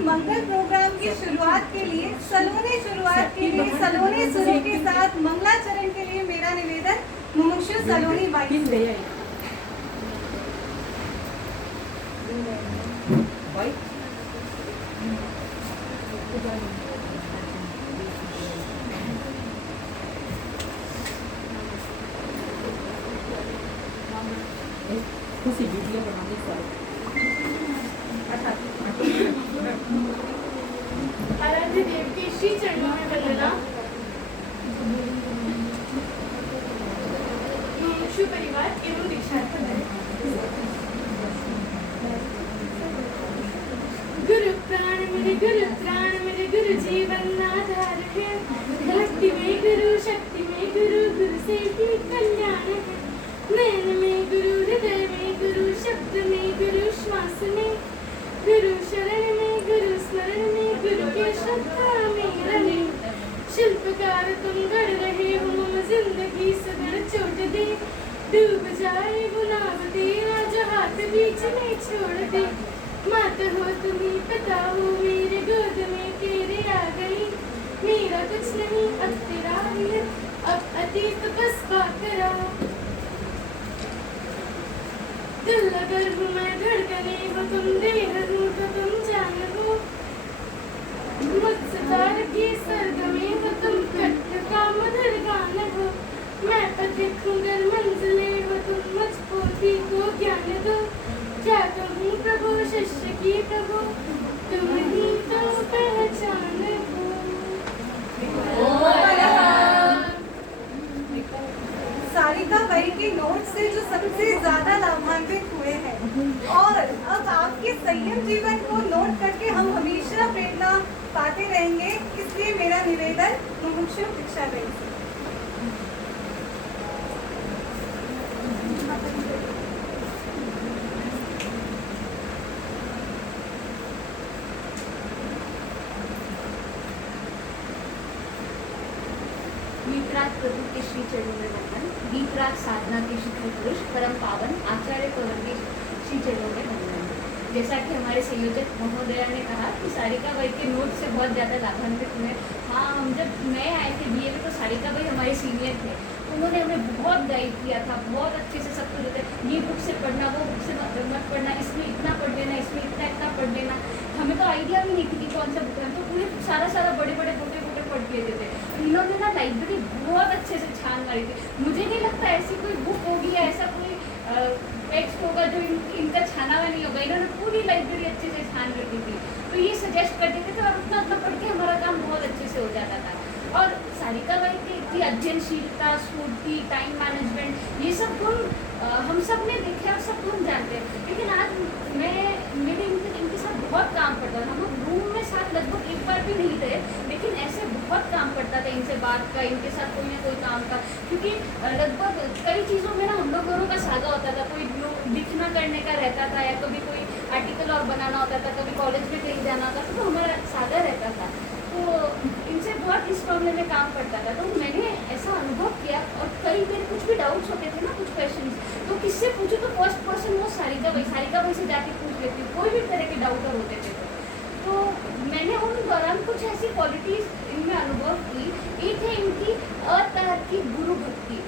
मंगल programme की शुरुआत के लिए सलोने सुरों के साथ मंगलाचरण के लिए मेरा निवेदन मुमुक्षु सलोनी बाई से। किसी वीडियो बनाने से आराध्य देव के श्री चरणों में वंदना। मुमुक्षु परिवार एवं दीक्षार्थ गुरु प्राण मेरे गुरु जीवन आधार है। भक्ति में गुरु, शक्ति में गुरु, गुरु से ही कल्याण है। नयन में गुरु, हृदय में गुरु, शब्द में गुरु, श्वास में गुरु, शरण में गुरु, स्मरण में गुरु के श्रद्धा में रहे। शिल्पकार तुम गढ़ रहे हो मम जिंदगी सदर चोट दे। डूब जाए गुलाब तेरा जो हाथ बीच में छोड़ दे। मात हो तुम्ही, पिता हो मेरे, गोद में तेरे आ गई। मेरा कुछ नहीं अब तेरा है, अब अतीत बस बाकरा। दिल अगर हूँ मैं, धड़कने हो तुम, देह हूँ तो तुम जान हो। मुझसे तार की सरगमे हो तुम, कट का मधुर गान हो। मैं पथिक हूँ गर मंजिले हो तुम, मुझ पोथी को ज्ञान दो। क्या कहूँ प्रभु शिष्य की प्रभु, तुम ही तो पहचान हो। सारिका बाई के नोट से जो सबसे ज्यादा लाभान्वित हुए हैं और अब आपके संयम जीवन को नोट करके हम हमेशा प्रेरणा पाते रहेंगे, इसलिए मेरा निवेदन मुमुक्षु दीक्षा बाई से। गीतराज प्रभु के श्री चरणों में वंदन। गीतराज साधना के शिखर पुरुष परम पावन आचार्य कंवर के श्री चरणों में वंदन। जैसा कि हमारे संयोजक महोदया ने कहा कि सारिका बाई के नोट से बहुत ज़्यादा लाभान्वित हुए। हाँ, हम जब नए आए थे बीए में तो सारिका बाई हमारे सीनियर थे, उन्होंने हमें बहुत गाइड किया था, बहुत अच्छे से सब कुछ होता है। ये बुक से पढ़ना, वो बुक से मत पढ़ना, इसमें इतना पढ़ लेना, इसमें इतना पढ़ लेना। हमें तो आइडिया भी नहीं थी कि कौन सा बुक है, तो पूरे सारा बड़े मोटे पढ़ लेते थे। इन्होंने ना लाइब्रेरी बहुत अच्छे से छान मारी थी। मुझे नहीं लगता ऐसी कोई बुक होगी या ऐसा कोई टेक्स्ट होगा जो इनका छाना हुआ नहीं होगा। इन्होंने पूरी लाइब्रेरी अच्छे से छान रखी थी, तो ये सजेस्ट कर देते थे और उतना पढ़ के हमारा काम बहुत अच्छे से हो जाता था। और सारिका बाई की अध्ययनशीलता, स्फूर्ति, टाइम मैनेजमेंट, ये सब गुण हम सब ने देखे और सब गुण जानते हैं। लेकिन आज मेरे इनके साथ बहुत काम पड़ता है। हम लोग रूम में साथ लगभग एक बार भी नहीं थे, लेकिन ऐसे बहुत काम पड़ता था इनसे बात का, इनके साथ कोई ना कोई काम का। क्योंकि लगभग कई चीज़ों में ना हम लोग दोनों का साझा होता था। कोई लिखना करने का रहता था या कभी कोई आर्टिकल और बनाना होता था, कभी कॉलेज में कहीं जाना होता था, तो हमारा साझा रहता था। तो इनसे बहुत इस मामले में काम पड़ता था। तो मैंने ऐसा अनुभव किया और कई मेरे कुछ भी डाउट्स होते थे ना, कुछ क्वेश्चन, तो किससे पूछूं तो फर्स्ट पर्सन वो सारिका बाई से जाके पूछ लेती, कोई भी तरह के डाउट होते थे। तो मैंने उन दौरान कुछ ऐसी क्वालिटीज इनमें अनुभव की। एक है इनकी अतार्किक गुरु भक्ति।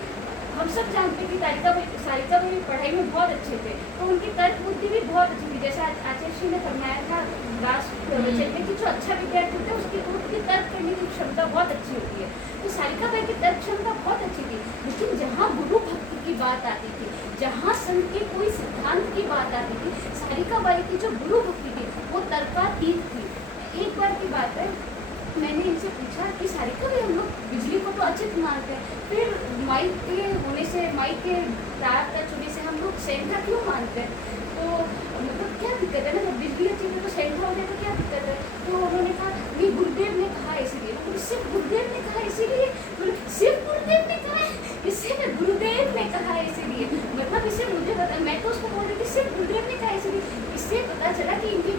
हम सब जानते हैं कि सारिका बाई पढ़ाई में बहुत अच्छे थे, तो उनकी तर्क बुद्धि भी बहुत अच्छी थी। जैसा आचार्य श्री ने फरमाया था लास्ट प्रवचन में कि जो अच्छा विद्यार्थी होता है उसकी तर्क करने की क्षमता बहुत अच्छी होती है। तो सारिका बाई की तर्क क्षमता बहुत अच्छी थी। लेकिन जहाँ गुरु भक्ति की बात आती थी, जहाँ संत के कोई सिद्धांत की बात आती थी, सारिका बाई की जो गुरु भक्ति थी वो तर्कातीत थी। एक बार की बात है, मैंने इनसे पूछा कि सारिका बाई हम लोग बिजली को तो अचित मानते हैं, फिर माइक के होने से, माइक के तार का छूने से हम लोग सेंधा क्यों मानते हैं? तो मतलब क्या दिक्कत है ना, जब बिजली अच्छी है तो सेंधा हो जाए तो क्या दिक्कत है? तो उन्होंने कहा ये गुरुदेव ने कहा इसीलिए। तो सिर्फ गुरुदेव ने कहा इसीलिए? सिर्फ गुरुदेव ने कहा है? इससे गुरुदेव ने कहा इसीलिए, मतलब इसे मुझे पता, मैं तो उसको बोल रही थी सिर्फ गुरुदेव ने कहा इसीलिए। इससे पता चला कि इनकी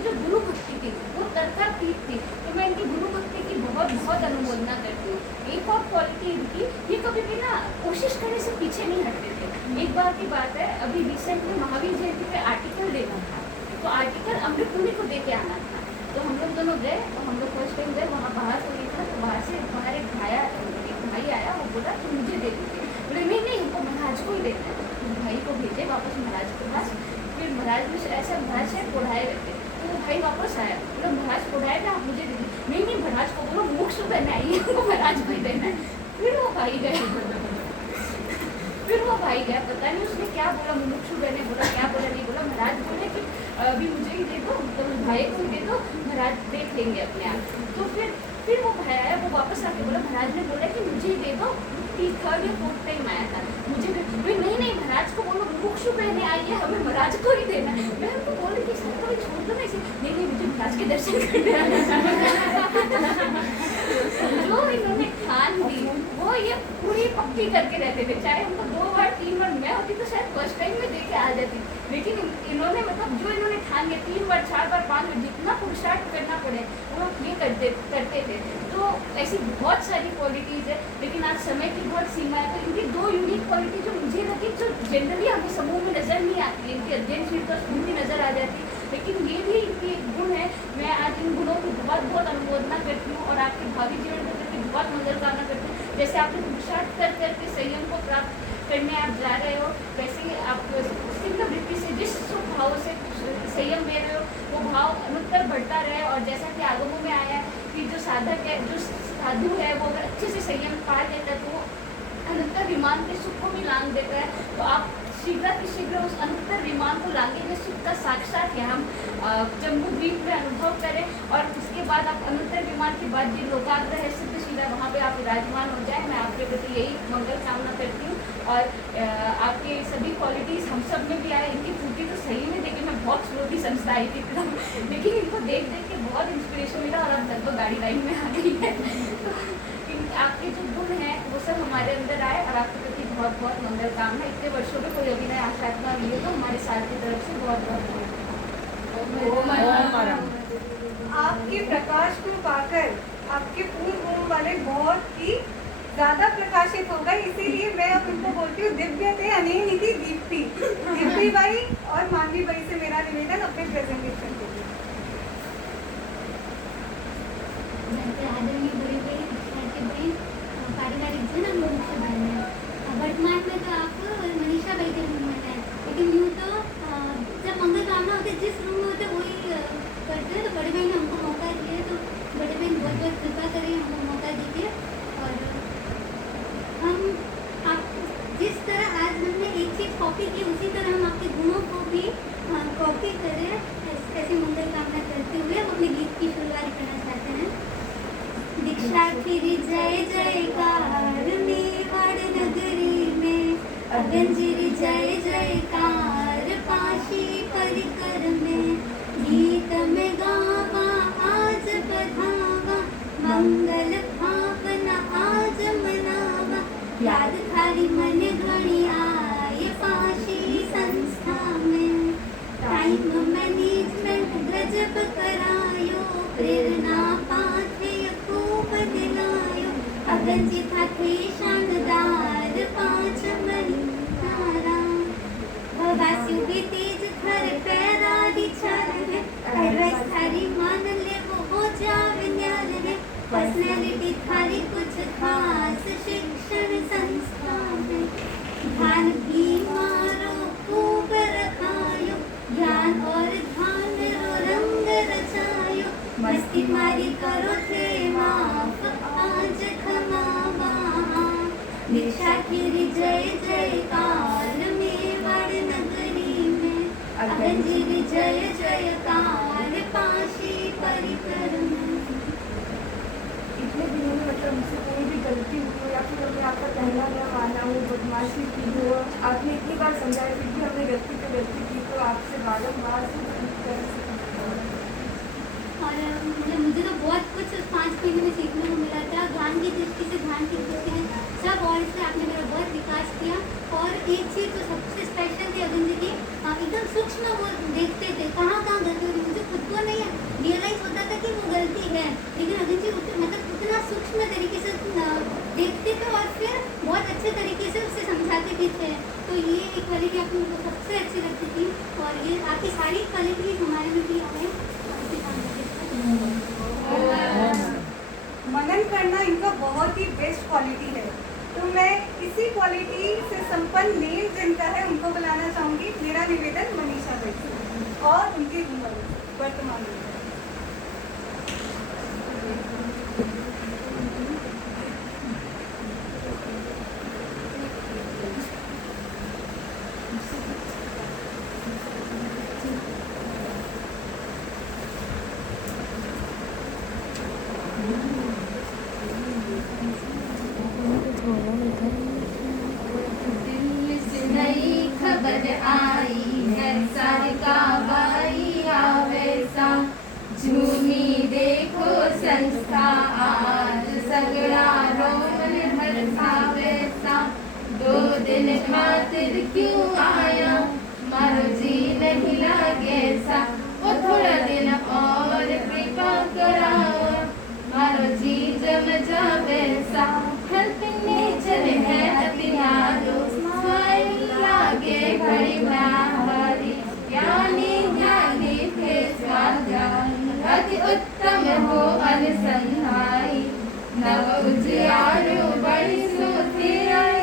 जो गुरु भक्ति थी वो तर्कातीत थी। तो मैं इनकी गुरु भक्ति की बहुत अनुमोदना करती हूँ। एक और क्वालिटी इनकी, ये कभी भी ना कोशिश करने से पीछे नहीं हटते थे। एक बार की बात है, अभी रिसेंट में महावीर जयंती पे आर्टिकल देना था, तो आर्टिकल अमृत मुनि को दे के आना था। तो हम लोग दोनों गए, तो हम लोग फर्स्ट टाइम गए वहाँ बाहर को देखा, तो बाहर एक भाई आया, वो बोला कि मुझे दे दीजिए। बोले नहीं हमको महाराज को ही देना है। तो भाई को भेजे वापस महाराज के पास। फिर महाराज भी ऐसा महाराज से पढ़ाए रहते, तो वो भाई वापस आया, बोला महाराज पढ़ाए ना, आप मुझे दे दीजिए। नहीं महाराज को बोलो मोक्ष देना है, हमको महाराज को ही देना है। फिर वो भाई गया, पता नहीं उसने क्या बोला, मुमुक्षु बहने बोला क्या बोला नहीं बोला। महाराज बोले कि अभी मुझे ही दे दो, तो भाई को ही दे दो, महाराज देख लेंगे अपने आप। तो फिर वो भाई आया, वो वापस आके बोला महाराज ने बोला कि मुझे ही दे दो। थर्ड या फोर्थ टाइम आया था, मुझे नहीं महाराज को बोलो मुमुक्षु बहने आई है, हमें महाराज को ही देना है। मैं उनको बोल रही थी सर कभी छोड़ दो ना इसे। नहीं मुझे महाराज के दर्शन करने जो इन्होंने ठान दी वो ये पूरी पक्की करके रहते थे, चाहे हमको 2 बार 3 बार, मैं होती तो शायद फर्स्ट टाइम में देके आ जाती, लेकिन इन्होंने मतलब जो इन्होंने ठान लिया 3 बार 4 बार 5 बार जितना पुरुषार्थ करना पड़े वो ये करते थे। तो ऐसी बहुत सारी क्वालिटीज़ है, लेकिन आज समय की बहुत सीमा है। तो इनकी 2 यूनिक क्वालिटी जो मुझे लगी, जो जनरली हमें समूह में नजर नहीं आती, इनकी अध्ययनशील तो स्कूल में नजर आ जाती, लेकिन ये भी इनकी गुण है। मैं आज इन गुणों की बहुत अनुमोदना करती हूँ और आपके भावी जीवन को करके बहुत मंगल कामना करती हूँ। जैसे आपने पुरुषार्थ कर करके संयम को प्राप्त करने आप जा रहे हो, वैसे ही आप सिंह वृत्ति से जिस भाव से संयम दे रहे हो वो भाव अनुत्तर बढ़ता रहे। और जैसा कि आगमों में आया है कि जो साधक है, जो साधु है, वो अगर अच्छे से संयम पा लेता है तो वो अनुत्तर विमान के सुख को भी लांग देता है। तो आप शीघ्र उस अनुत्तर विमान को लांघेंगे, सुख का साक्षात है हम जम्मू द्वीप में अनुभव करें। और उसके बाद आप अनुत्तर विमान के बाद जो लोकाग्र है सिद्धशिला, वहाँ पे आप विराजमान हो जाए। मैं आपके प्रति यही मंगल कामना करती हूँ और आपकी सभी क्वालिटीज़ हम सब में भी आए। इनकी पूर्ति तो सही में देखिए, मैं बहुत स्लो थी, संस्था आई थी एकदम, लेकिन इनको देख के बहुत इंस्पिरेशन मिला और अब तक तो गाड़ी लाइन में आ गई है। तो आपके जो गुण हैं वो सब हमारे अंदर आए और आपके प्रति बहुत बहुत मंगल कामना। इतने वर्षों में कोई अभिनय आशात्मा लिए तो हमारे साथ की तरफ से बहुत आपके प्रकाश को पाकर आपके पूर्ण ओम वाले बहुत ही ज्यादा प्रकाशित हो गए, इसीलिए मैं अब उनको बोलती हूँ दिव्य थे अनेनिति दीप्ति। दीप्ति बाई और मानवी बाई से मेरा निवेदन अपने प्रेजेंटेशन के लिए। पारिवारिक जन हम लोग से बने हैं। वर्तमान में तो आप मनीषा भाई के रूम में हैं, लेकिन यूँ तो जब मंगल कामना होते जिस रूम में होते वही करते हैं। तो बड़े बहन ने हमको मौका दिए, तो बड़े बहन बहुत बहुत कृपा करें, हमको मौका दीजिए। और हम आप जिस तरह आज हमने एक चीज़ कॉपी की, उसी तरह हम आपके गुणों को भी कॉपी करें। ऐसी मंगल कामना करते हुए हम अपने गीत की शुरुआत करना चाहते हैं। दीक्षा फिरी जय जयकार मेवाड़ नगरी में, अगंजिरी जय जयकार पाशी परिकर में। गीत में गावा आज बधावा, मंगल भावना आज मनावा। याद थारी मन घड़ी आए पाशी संस्था में। टाइम मैनेजमेंट गजब करायो, प्रेरणा पाथे खूब दिलायो। अगंजी था थे शानदार 5 महीनारा। भवास्यु भी तेज थर पैरा दिछार है। अरस थारी मान ले वो हो जावे न्यार है। पर्सनैलिटी थारी कुछ खास शिक्षण संस्था में। ध्यान भी मारो खूब रखायो, ज्ञान और ध्यान रो रंग रचायो। मस्ती मारी करो थे माफ आज क्षमावा। दीक्षा फिरी जय जयकार मेवाड़ नगरी में, अगंजिरी जय जयकार पाशी परिकर में। इतने दिनों में मतलब मुझसे कोई भी गलती हुई हो या फिर हमने आपका कहना न माना हो, बदमाशी की हो, आपने इतनी बार समझाया फिर भी हमने गलती पे गलती की, तो आपसे बारम्बार और मुझे तो बहुत कुछ 5 महीने में सीखने को मिला था। ज्ञान की दृष्टि से, ध्यान की दृष्टि से सब, और इससे आपने मेरा बहुत विकास किया। और एक चीज़ तो सबसे स्पेशल थी अगन जी की, एकदम सूक्ष्म वो देखते थे कहाँ गलती होती। मुझे खुद को नहीं रियलाइज होता था कि वो गलती है, लेकिन अगन जी मतलब इतना सूक्ष्म तरीके से देखते थे और फिर बहुत अच्छे तरीके से उससे समझाते भी थे। तो ये एक क्वालिटी आपको मुझको सबसे अच्छी लगती थी। और और ये आपकी सारी क्वालिटीज हमारे में भी हमें इसी काम करके मनन करना इनका बहुत ही बेस्ट क्वालिटी है। तो मैं इसी क्वालिटी से संपन्न नेम जिनका है उनको बुलाना चाहूँगी। मेरा निवेदन मनीषा भाई से और उनकी उम्र वर्तमान में। दिल से नई खबर आई है, सारिका बाई आवेसा, झूमी देखो संस्था आज सगड़ा रोमन हरसा वैसा। 2 दिन खातिर क्यों आया, मारो जी नहीं लागे सा, वो थोड़ा दिन और कृपा कराओ, मारो जी जम जावे सा। हेल्पिंग नेचर है अतिहारो, स्माइल लागे बड़ी भारी, ज्ञानी ज्ञानी थे स्वाध्या, अति उत्तम हो अनुसंधाई। नव उजियारो बड़ी सोती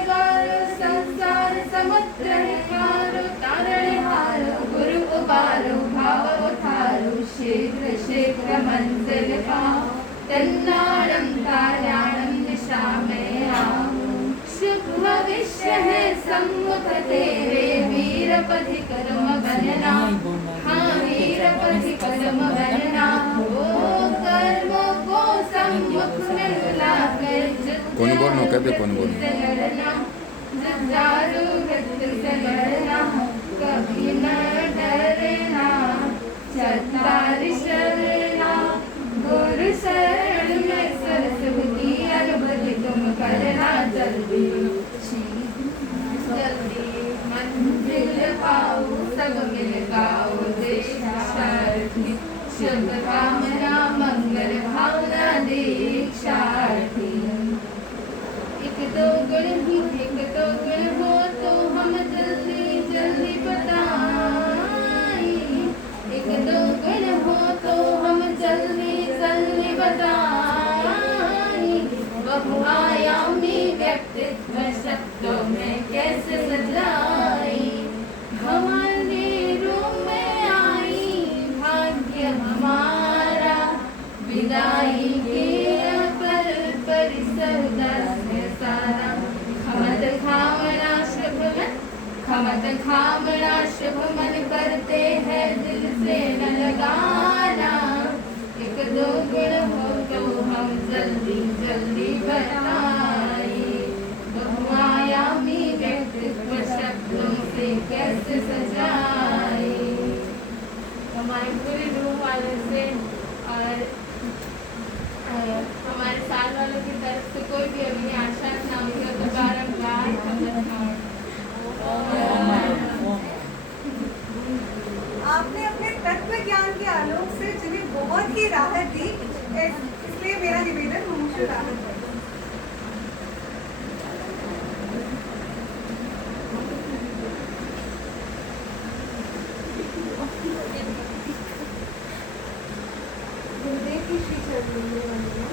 गारो, संसार समुद्र हारो, तारण हारो गुरु उबारो, भाव उठारो शीघ्र शीघ्र मंजिल पाओ, तन्नाड़म ताराणम दिशा में आओ। शुभ भविष्य है सम्मुख तेरे, वीर पथि कर्म बनना, हाँ वीर पथि कर्म बनना। वो कर्मों को सम्मुख में बुलाकर कौन बोलना कहते कौन बोलना लड़ना, जुझारू गति से लड़ना, कभी न डरना, चतारी शरणा, गुरु शरण में सरस्वती अनुभूति तुम करना जल्दी। जल्दी मंजिल पाओ, सब मिल गाओ देशार्थी, शुभ कामना मंगल भावना दीक्षार्थी। एक दो गुण हो तो हम जल्दी जल्दी बताई, एक दो गुण हो तो हम जल्दी जल्दी बताई। बहुआयामी व्यक्तित्व शब्दों में कैसे सजाई, हमारे रूम में आई भाग्य हमारा, विदाई के परिसर दस है सारा। खमत खामना शुभ मन, खमत खामना शुभ मन करते हैं दिल से न लगाना। एक दो गुण हो तो हम जल्दी जल्दी बताए, बहुआयामी व्यक्तित्व शब्दों से कैसे सजाए। हमारे पूरे रूम वाले से और हमारे साल वालों की तरफ से कोई भी अभी आशा ना हुई हो तो बारम्बार आपने अपने तत्व ज्ञान के आलोक से जिन्हें बहुत ही राहत दी, इसलिए मेरा निवेदन मुझे राहत है। गुरुदेव की श्री चरणों में वंदना।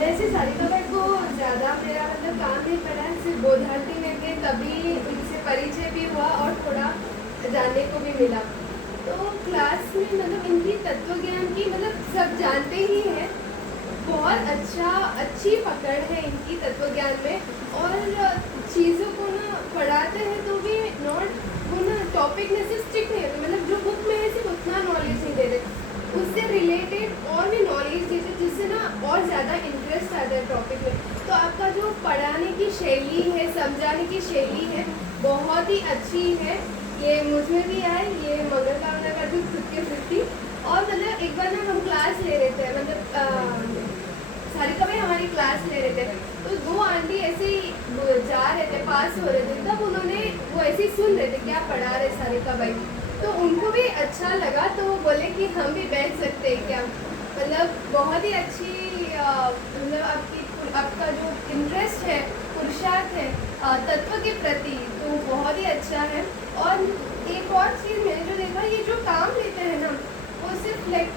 वैसे सारिका बाई को ज़्यादा मेरा मतलब काम नहीं पड़ा, सिर्फ बोधारती में थे तभी उनसे परिचय भी हुआ और थोड़ा जानने को भी मिला। तो क्लास में मतलब इनकी तत्व ज्ञान की मतलब सब जानते ही हैं, बहुत अच्छी पकड़ है इनकी तत्व ज्ञान में। और चीज़ों को ना पढ़ाते हैं तो भी नॉट वो ना टॉपिक में से स्ट्रिक्ट नहीं होते, मतलब जो बुक में है सिर्फ उतना नॉलेज नहीं देते, उससे रिलेटेड और भी नॉलेज देते जिससे ना और ज़्यादा इंटरेस्ट आता है टॉपिक में। तो आपका जो पढ़ाने की शैली है, समझाने की शैली है, बहुत ही अच्छी है। ये मुझमें भी आए, ये मंगल कामना का जो खुद के खुद थी। और मतलब एक बार ना हम क्लास ले रहे थे, मतलब सारिका बाई हमारी क्लास ले रहे थे, तो 2 आंटी ऐसे ही जा रहे थे, पास हो रहे थे, तब उन्होंने वो ऐसे ही सुन रहे थे क्या पढ़ा रहे सारिका बाई, तो उनको भी अच्छा लगा, तो वो बोले कि हम भी बैठ सकते हैं क्या। मतलब बहुत ही अच्छी मतलब आपकी आपका जो इंटरेस्ट है, पुरुषार्थ है तत्व के प्रति, तो बहुत ही अच्छा है। और एक और चीज़ मैंने जो देखा, ये जो काम लेते हैं ना, वो सिर्फ लाइक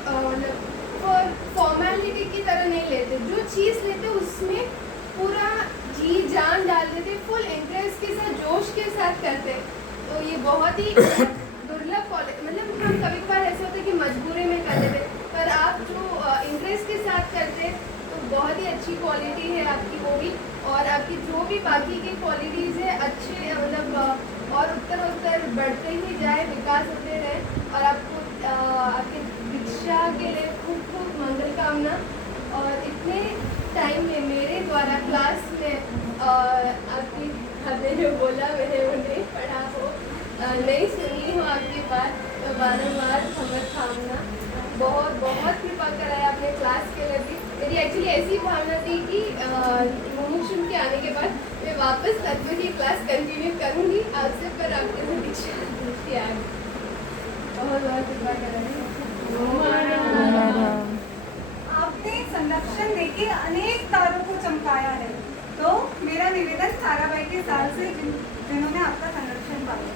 फॉर्मेलिटी की तरह नहीं लेते, जो चीज़ लेते उसमें पूरा जी जान डाल देते, फुल इंटरेस्ट के साथ, जोश के साथ करते। तो ये बहुत ही दुर्लभ क्वालिटी, मतलब हम कभी कभार ऐसे होते कि मजबूरी में कर देते, पर आप जो इंटरेस्ट के साथ करते तो बहुत ही अच्छी क्वालिटी है आपकी वो भी। और आपकी जो भी बाकी की क्वालिटीज़ है अच्छे, मतलब और उत्तर बढ़ते ही जाए, विकास होते रहे। और आपको आपकी दीक्षा के लिए खूब खूब मंगल कामना। और इतने टाइम में मेरे द्वारा क्लास में आपकी आपने जो बोला मैंने वो नहीं पढ़ा हो, नहीं सुनी हो आपकी बात, तो बारम्बार खबर थामना। बहुत बहुत कृपा कराया आपने क्लास के लिए भी। मेरी एक्चुअली ऐसी भावना थी कि मुमुक्षु के आने के बाद मैं वापस तत्व की क्लास कंटिन्यू करूँगी आपसे, पर आपके से दीक्षा आ गई। बहुत बहुत कृपा कराया। आपने संरक्षण देके अनेक तारों को चमकाया है, तो मेरा निवेदन ताराबाई के साल से जिन्होंने आपका संरक्षण पाया।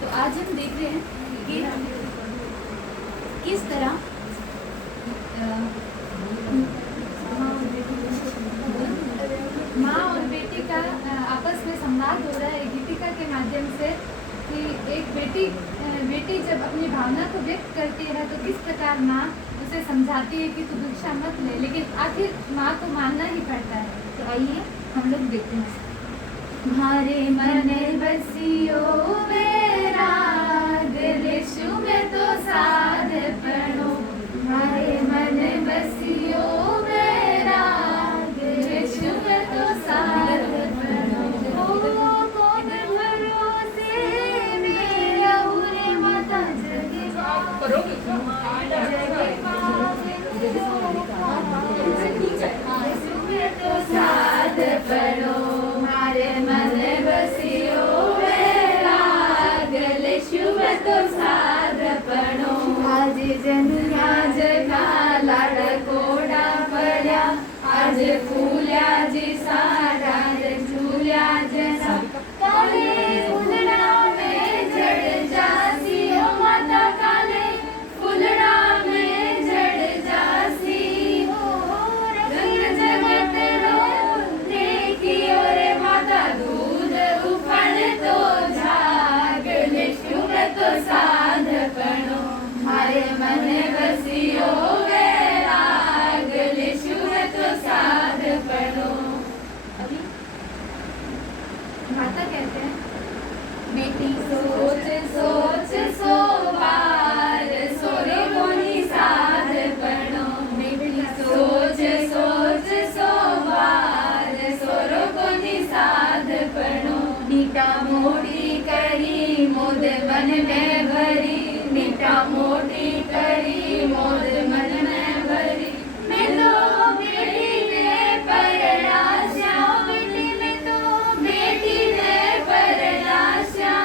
तो आज हम देख रहे हैं कि किस तरह माँ और बेटी का आपस में संवाद हो रहा है गीतिका के माध्यम से, कि एक बेटी जब अपनी भावना को व्यक्त करती है तो किस प्रकार माँ उसे समझाती है कि तू दीक्षा मत ले, लेकिन आखिर माँ को मानना ही पड़ता है। तो आइए हम लोग देखते हैं। मारे मन बसियो मेरा दिलशु में तो साध पढ़ो, मारे मन बसियो मेरा दिलशु में तो साध पढ़ो। कौन भरोसे मेरा उरे माता जगे तो साध पढ़ो, मारे मन बसियो मेरा दिलशु में तो साध पढ़ो। आज जनुया जगा लाडकोड़ा पड्या, आज फूल्या जी सारा झूल्या जैसा, काले फुलड़ा में जड़ जासी ओ माता, काले फुलड़ा में जड़ जासी हो। रंग जगत रो देखियो रे माता, दूध उफान तो झाग लिशु में तो साध पढ़ो, मारे मन बसियो वैराग लिशु में तो साध पढ़ो। अभी माता कहते हैं, बेटी सोच सोच सो बार सोरे बोनी साध पढ़ो, बेटी सोच सोच सो बार सोरो बोनी साध पढ़ो। नीटा मोटी करी मोद मन में भरी, नीटा मोटी करी मोद मन में भरी। मैं तो बेटी ने परणास्या, बेटी ने तो बेटी ने परणास्या।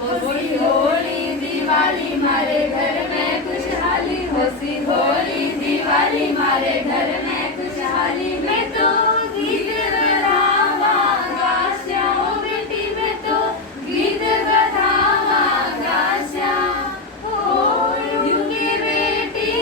होसी होली दिवाली मारे घर में खुशहाली, होसी होली दिवाली मारे घर में खुशहाली। मैं तो गीत गधावा गास्या, ओ बेटी मैं तो गीत गधावा गास्या। ओ यूं की बेटी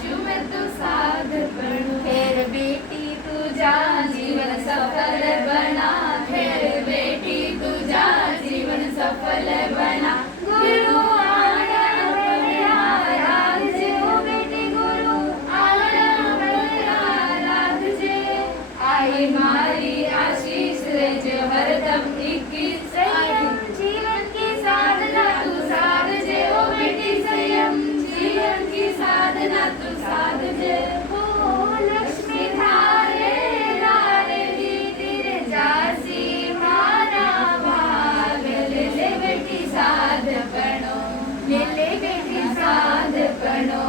आजू मैं तो साध बनूं। खैर बेटी तू जा जीवन सफल बना, खैर बेटी तू जा जीवन सफल बना। गुरु आंगन पर राधे, ओ बेटी गुरु आंगन पर राधे। आई मारी आशीष जो हरदम 21 संयम, जीवन की साधना तू साध जे, ओ बेटी संयम जीवन की साधना तू साध जे। ओ लक्ष्मी धारे लारे दी तेरे जासी मारा भाग, ले ले बेटी साध बनो, ले ले बेटी साध बनो,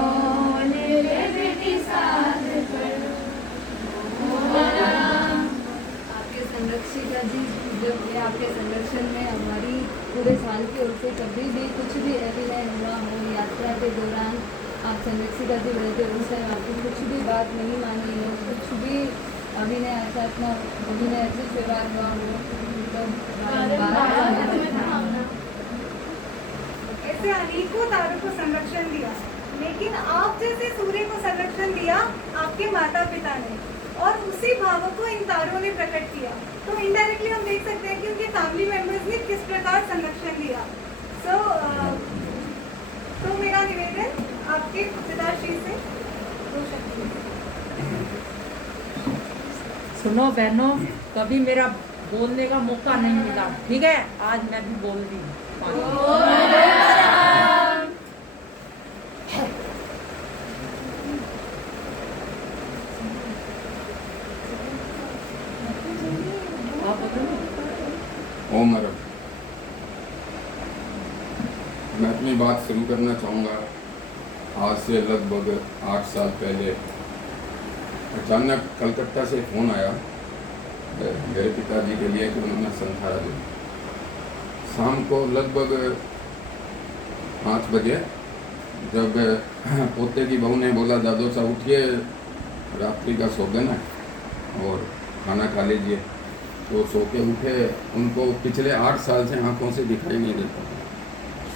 ले ले बेटी साध बनो। आपके संरक्षिका जी, जब ये आपके संरक्षण में हमारी पूरे साल की ओर से कभी भी कुछ भी अभिनय हुआ हो, यात्रा के दौरान आप संरक्षिका जी रहते उस टाइम आपकी कुछ भी बात नहीं मानी हो, कुछ भी अभिनय अच्छा अपना अभिनय अच्छे से व्यवहार हुआ हो, तो ऐसे अनेकों तारों को संरक्षण दिया, लेकिन आप जैसे सूर्य को संरक्षण दिया आपके माता पिता ने, और उसी भाव को इन तारों ने प्रकट किया। तो इनडायरेक्टली हम देख सकते हैं कि उनके फैमिली मेंबर्स ने किस प्रकार संरक्षण दिया। तो मेरा निवेदन आपके पिताश्री से हो सकती है। सुनो बहनों, कभी मेरा बोलने का मौका नहीं मिला, ठीक है? आज मैं भी बोल रही हूँ। ओम अरब। मैं अपनी बात शुरू करना चाहूँगा। आज से लगभग 8 साल पहले अचानक कलकत्ता से फ़ोन आया मेरे पिताजी के लिए कि उन्होंने संथारा दी। शाम को लगभग 5 बजे जब पोते की बहू ने बोला दादो साहब उठिए, रात्रि का सोगन है और खाना खा लीजिए, तो सो के उठे। उनको पिछले 8 साल से आंखों से दिखाई नहीं देता था।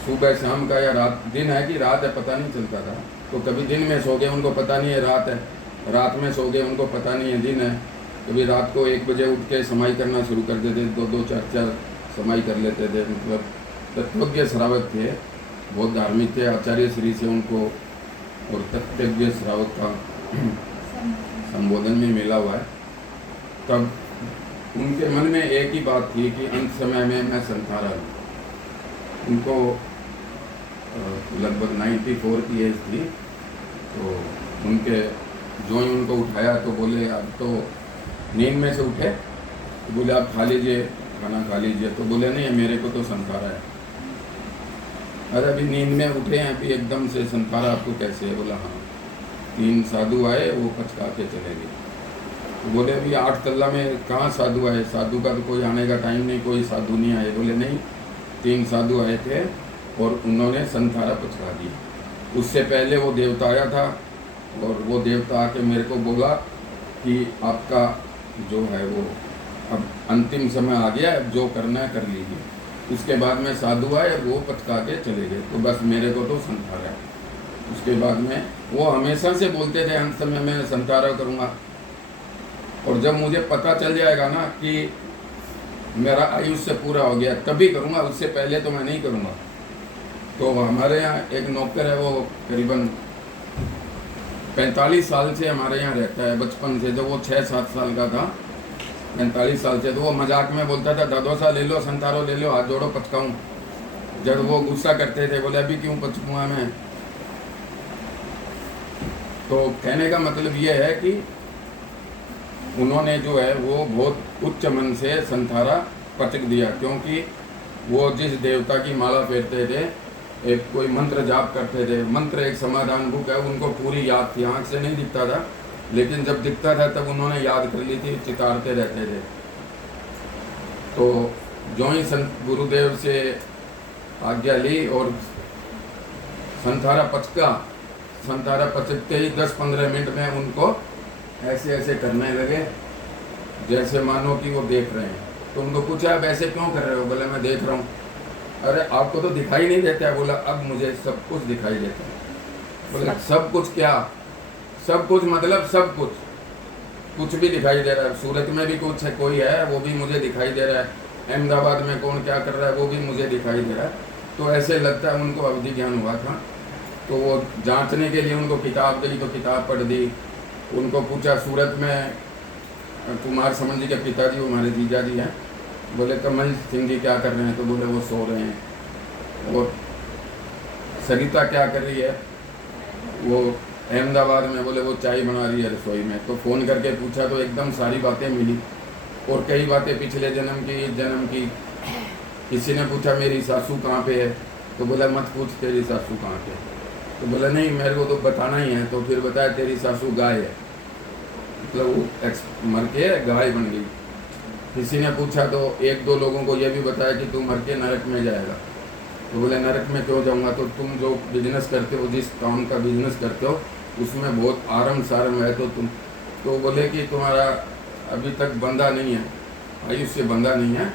सुबह शाम का या रात, दिन है कि रात है पता नहीं चलता था। तो कभी दिन में सो गए उनको पता नहीं है रात है, रात में सो गए उनको पता नहीं है दिन है। कभी रात को 1 बजे उठ के समाई करना शुरू कर देते, 2-2, 4-4 समाई कर लेते थे। मतलब तत्वज्ञ श्रावक थे, बहुत धार्मिक थे। आचार्य श्री से उनको और तत्वज्ञ श्रावक का संबोधन में मिला हुआ है। तब उनके मन में एक ही बात थी कि अंत समय में मैं संथारा हूँ। उनको लगभग 94 की एज थी। तो उनके जो ही उनको उठाया तो बोले अब तो नींद में से उठे, तो बोले आप खा लीजिए, खाना खा लीजिए। तो बोले नहीं मेरे को तो संथारा है। अरे अभी नींद में उठे हैं, अभी एकदम से संथारा आपको कैसे है? बोला हाँ, 3 साधु आए, वो पचका के चले गए। तो बोले अभी 8 तल्ला में कहाँ साधु आए? साधु का तो कोई आने का टाइम नहीं, कोई साधु नहीं आए। बोले नहीं, 3 साधु आए थे और उन्होंने संथारा पचका दी। उससे पहले वो देवता आया था और वो देवता आके मेरे को बोला कि आपका जो है वो अब अंतिम समय आ गया, अब जो करना है कर लीजिए। उसके बाद में साधु आए और वो पचका के चले गए। तो बस मेरे को तो संथारा है। उसके बाद में वो हमेशा से बोलते थे अंत समय में संथारा करूँगा, और जब मुझे पता चल जाएगा ना कि मेरा आयुष्य पूरा हो गया तभी करूँगा, उससे पहले तो मैं नहीं करूँगा। तो हमारे यहाँ एक नौकर है, वो करीबन 45 साल से हमारे यहाँ रहता है। बचपन से जब वो 6-7 साल का था, 45 साल से, तो वो मजाक में बोलता था दादो सा ले लो, संथारो ले लो, हाथ जोड़ो पचकाऊँ। जब वो गुस्सा करते थे बोले अभी क्यों पचकूँगा मैं। तो कहने का मतलब ये है कि उन्होंने जो है वो बहुत उच्च मन से संथारा पचक दिया, क्योंकि वो जिस देवता की माला फेरते थे, एक कोई मंत्र जाप करते थे। मंत्र एक समाधान बुक है, उनको पूरी याद थी, आँख से नहीं दिखता था, लेकिन जब दिखता था तब उन्होंने याद कर ली थी, चितारते रहते थे। तो जो ही संत गुरुदेव से आज्ञा ली और संथारा पचका, संथारा पचकते ही 10-15 मिनट में उनको ऐसे ऐसे करने लगे जैसे मानो कि वो देख रहे हैं। तो उनको पूछा आप ऐसे क्यों कर रहे हो? बोले मैं देख रहा हूँ। अरे आपको तो दिखाई नहीं देता है। बोला अब मुझे सब कुछ दिखाई देता है। बोले सब कुछ क्या? सब कुछ मतलब सब कुछ भी दिखाई दे रहा है। सूरत में भी कुछ है, कोई है वो भी मुझे दिखाई दे रहा है, अहमदाबाद में कौन क्या कर रहा है वो भी मुझे दिखाई दे रहा है। तो ऐसे लगता है उनको अवधि ज्ञान हुआ था। तो वो जांचने के लिए उनको किताब दी तो किताब पढ़ दी। उनको पूछा सूरत में कुमार समन जी के पिताजी वो हमारे जीजा जी हैं, बोले कमल सिंह जी क्या कर रहे हैं, तो बोले वो सो रहे हैं। और सरिता क्या कर रही है, वो अहमदाबाद में, बोले वो चाय बना रही है रसोई में। तो फ़ोन करके पूछा तो एकदम सारी बातें मिली और कई बातें पिछले जन्म की, इस जन्म की। किसी ने पूछा मेरी सासू कहाँ पे है, तो बोला मत पूछ तेरी सासू कहाँ पे है। तो बोला नहीं मेरे को तो बताना ही है। तो फिर बताया तेरी सासू गाय है, मतलब वो मर के गाय बन गई। किसी ने पूछा तो एक दो लोगों को ये भी बताया कि तू मर के नरक में जाएगा। तो बोले नरक में क्यों जाऊंगा, तो तुम जो बिजनेस करते हो, जिस काम का बिजनेस करते हो उसमें बहुत आरम सारम है। तो बोले कि तुम्हारा अभी तक बंधा नहीं है, आयुष्य बंधा नहीं है।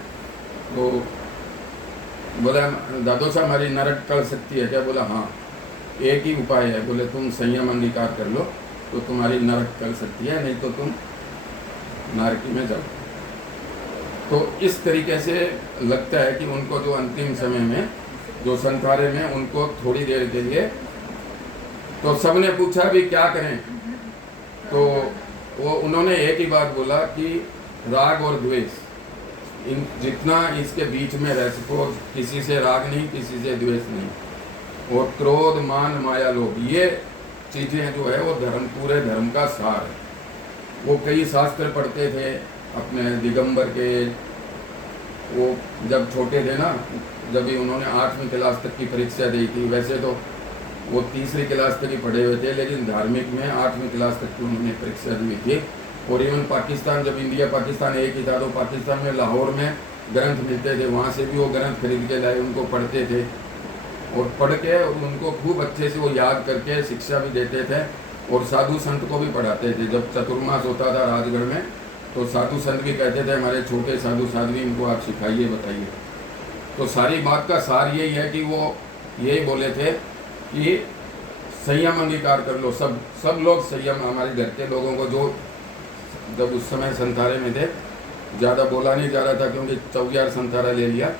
तो बोला दादो साहब हमारी नरक टल सकती है क्या, बोला हाँ एक ही उपाय है, बोले तुम संयम अंगीकार कर लो तो तुम्हारी नरक टल सकती है, नहीं तो तुम नारकी में जाओ। तो इस तरीके से लगता है कि उनको जो अंतिम समय में जो संसारे में उनको थोड़ी देर के लिए, तो सबने पूछा भी क्या करें, तो वो उन्होंने एक ही बात बोला कि राग और द्वेष इन जितना इसके बीच में रह सको, किसी से राग नहीं, किसी से द्वेष नहीं, और क्रोध मान माया लोभ, ये चीज़ें जो है वो धर्म, पूरे धर्म का सार है। वो कई शास्त्र पढ़ते थे अपने दिगंबर के, वो जब छोटे थे ना, जब भी उन्होंने 8वीं क्लास तक की परीक्षा दी थी। वैसे तो वो 3री क्लास तक ही पढ़े हुए थे, लेकिन धार्मिक में 8वीं क्लास तक की उन्होंने परीक्षा दी थी। और इवन पाकिस्तान, जब इंडिया पाकिस्तान एक ही था तो पाकिस्तान में लाहौर में ग्रंथ मिलते थे, वहाँ से भी वो ग्रंथ खरीद के लाए, उनको पढ़ते थे और पढ़ के उनको खूब अच्छे से वो याद करके शिक्षा भी देते थे। और साधु संत को भी पढ़ाते थे। जब चतुर्मास होता था राजगढ़ में तो साधु संत भी कहते थे हमारे छोटे साधु साध्वी, इनको आप सिखाइए बताइए। तो सारी बात का सार यही है कि वो यही बोले थे कि संयम अंगीकार कर लो। सब लोग संयम, हमारे घर के लोगों को जो जब उस समय संतारे में थे, ज़्यादा बोला नहीं जा रहा था क्योंकि 24 संतारा ले लिया,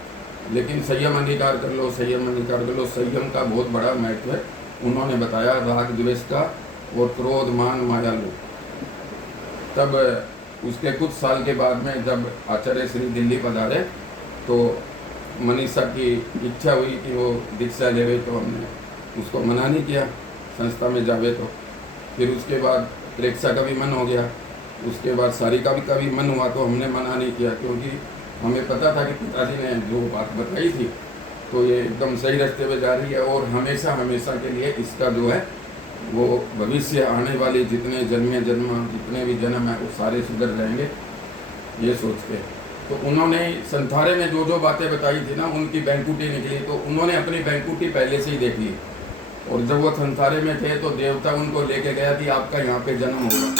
लेकिन संयम अंगीकार कर लो, संयम अंगीकार कर लो। संयम का बहुत बड़ा महत्व है। उन्होंने बताया राग द्वेष का और क्रोध मान माया लोभ। तब उसके कुछ साल के बाद में जब आचार्य श्री दिल्ली पधारे तो मनीषा की इच्छा हुई कि वो दीक्षा लेवे, तो हमने उसको मना नहीं किया संस्था में जावे। तो फिर उसके बाद प्रेक्षा का भी मन हो गया, उसके बाद सारिका का भी मन हुआ, तो हमने मना नहीं किया क्योंकि हमें पता था कि पिताजी ने जो बात बताई थी तो ये एकदम सही रास्ते पे जा रही है। और हमेशा हमेशा के लिए इसका जो है वो भविष्य आने वाले जितने जितने भी जन्म है वो सारे सुधर जाएंगे, ये सोच के। तो उन्होंने संथारे में जो बातें बताई थी ना, उनकी बैंकुटी निकली, तो उन्होंने अपनी बैंकुटी पहले से ही देख ली। और जब वो संथारे में थे तो देवता उनको लेके गया कि आपका यहाँ पे जन्म होगा।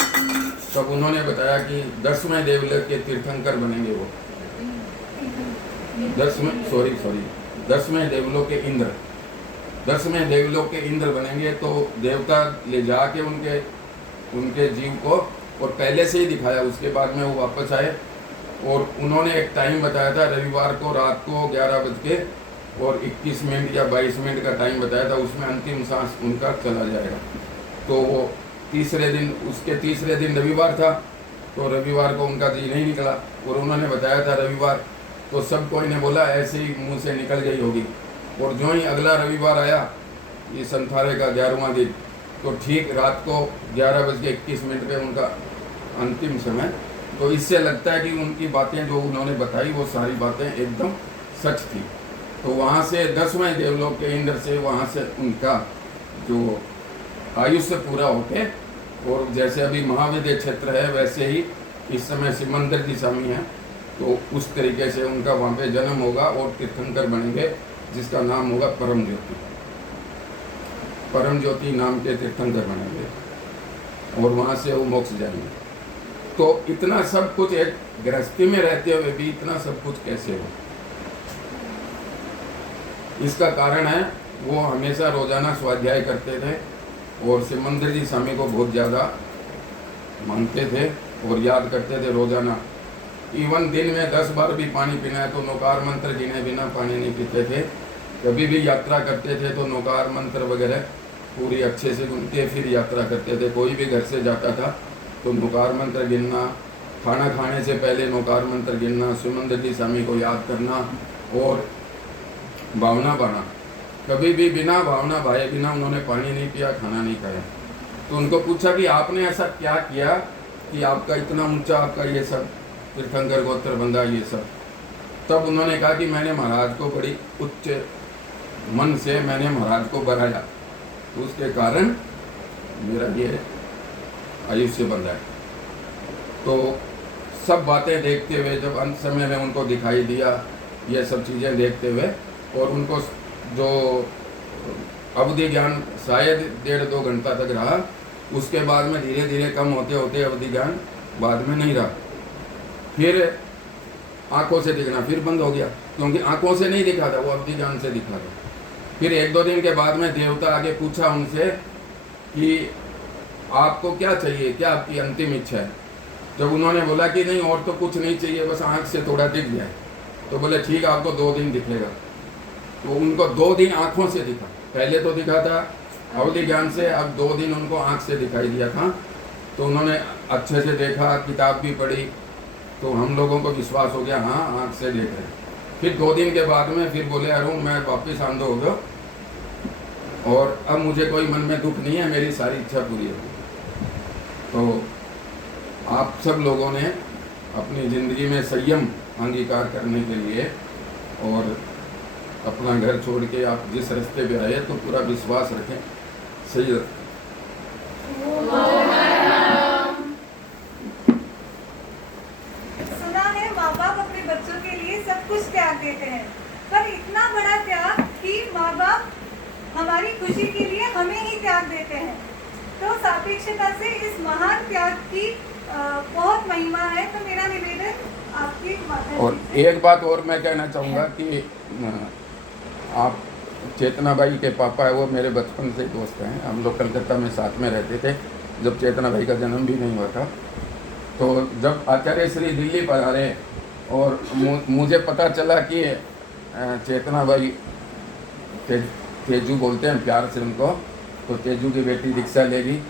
तब उन्होंने बताया कि 10वें देवलोक के तीर्थंकर बनेंगे वो, 10वें देवलोक के इंद्र, 10वें देवलोक के इंद्र बनेंगे। तो देवता ले जाके उनके जीव को, और पहले से ही दिखाया, उसके बाद में वो वापस आए और उन्होंने एक टाइम बताया था, रविवार को रात को 11:21 या 22 का टाइम बताया था, उसमें अंतिम सांस उनका चला जाएगा। तो वो उसके तीसरे दिन रविवार था, तो रविवार को उनका जी नहीं निकला और उन्होंने बताया था रविवार, तो सब कोई ने बोला ऐसे ही मुंह से निकल गई होगी। और जो ही अगला रविवार आया, ये संथारे का 11वां दिन, तो ठीक रात को 11:21 पे उनका अंतिम समय। तो इससे लगता है कि उनकी बातें जो उन्होंने बताई वो सारी बातें एकदम सच थी। तो वहाँ से 10वें देवलोक के इंद्र से, वहाँ से उनका जो आयुष्य पूरा होके, और जैसे अभी महाविद्य क्षेत्र है वैसे ही इस समय शिव मंदिर की स्वामी है, तो उस तरीके से उनका वहाँ पे जन्म होगा और तीर्थंकर बनेंगे, जिसका नाम होगा परम ज्योति। परम ज्योति नाम के तीर्थंकर बनेंगे और वहाँ से वो मोक्ष जाएंगे। तो इतना सब कुछ एक गृहस्थी में रहते हुए भी इतना सब कुछ कैसे हो, इसका कारण है वो हमेशा रोजाना स्वाध्याय करते थे और शिव मंदिर जी स्वामी को बहुत ज़्यादा मानते थे और याद करते थे रोज़ाना। इवन दिन में 10 बार भी पानी पीना है तो नौकार मंत्र गिने बिना पानी नहीं पीते थे। कभी भी यात्रा करते थे तो नौकार मंत्र वगैरह पूरी अच्छे से गिनते फिर यात्रा करते थे। कोई भी घर से जाता था तो नौकार मंत्र गिनना, खाना खाने से पहले नौकार मंत्र गिनना, शिव मंदिर जी स्वामी को याद करना और भावना बाना। कभी भी बिना भावना भाए बिना उन्होंने पानी नहीं पिया, खाना नहीं खाया। तो उनको पूछा कि आपने ऐसा क्या किया कि आपका इतना ऊंचा, आपका ये सब तीर्थंकर गोत्र बंदा ये सब। तब उन्होंने कहा कि मैंने महाराज को बड़ी उच्च मन से मैंने महाराज को बढ़ाया, तो उसके कारण मेरा ये आयुष्य बंधा है। तो सब बातें देखते हुए जब अंत समय में उनको दिखाई दिया ये सब चीज़ें देखते हुए, और उनको जो अवधि ज्ञान शायद 1.5-2 घंटा तक रहा, उसके बाद में धीरे धीरे कम होते होते अवधि ज्ञान बाद में नहीं रहा। फिर आंखों से दिखना फिर बंद हो गया, क्योंकि आंखों से नहीं दिखा था, वो अवधि ज्ञान से दिखा था। फिर 1-2 दिन के बाद में देवता आगे पूछा उनसे कि आपको क्या चाहिए, क्या आपकी अंतिम इच्छा है। जब उन्होंने बोला कि नहीं और तो कुछ नहीं चाहिए, बस आँख से थोड़ा दिख जाए, तो बोले ठीक आपको 2 दिन दिखेगा। तो उनको 2 दिन आँखों से दिखा, पहले तो दिखा था अवधि ज्ञान से, अब 2 दिन उनको आँख से दिखाई दिया था। तो उन्होंने अच्छे से देखा, किताब भी पढ़ी, तो हम लोगों को विश्वास हो गया हाँ आँख से देख रहे। फिर 2 दिन के बाद में फिर बोले अरुण मैं वापस आंधो हो गया और अब मुझे कोई मन में दुख नहीं है, मेरी सारी इच्छा पूरी हो गई। तो आप सब लोगों ने अपनी ज़िंदगी में संयम अंगीकार करने के लिए और अपना घर छोड़ के आप जिस रास्ते पे आए तो पूरा विश्वास रखें, सही रखें। सुना है माँ बाप अपने बच्चों के लिए सब कुछ त्याग देते हैं, पर इतना बड़ा त्याग कि माँ बाप हमारी खुशी के लिए हमें ही त्याग देते हैं। तो सापेक्षता से इस महान त्याग की बहुत महिमा है। तो मेरा निवेदन आपके माध्यम और से एक बात और मैं कहना चाहूँगा कि आप चेतना भाई के पापा है, वो मेरे बचपन से दोस्त हैं। हम लोग कलकत्ता में साथ में रहते थे जब चेतना भाई का जन्म भी नहीं हुआ था। तो जब आचार्य श्री दिल्ली पर आ रहे और मुझे पता चला कि चेतना भाई तेजू बोलते हैं प्यार से उनको, तो तेजू की बेटी दीक्षा लेगी,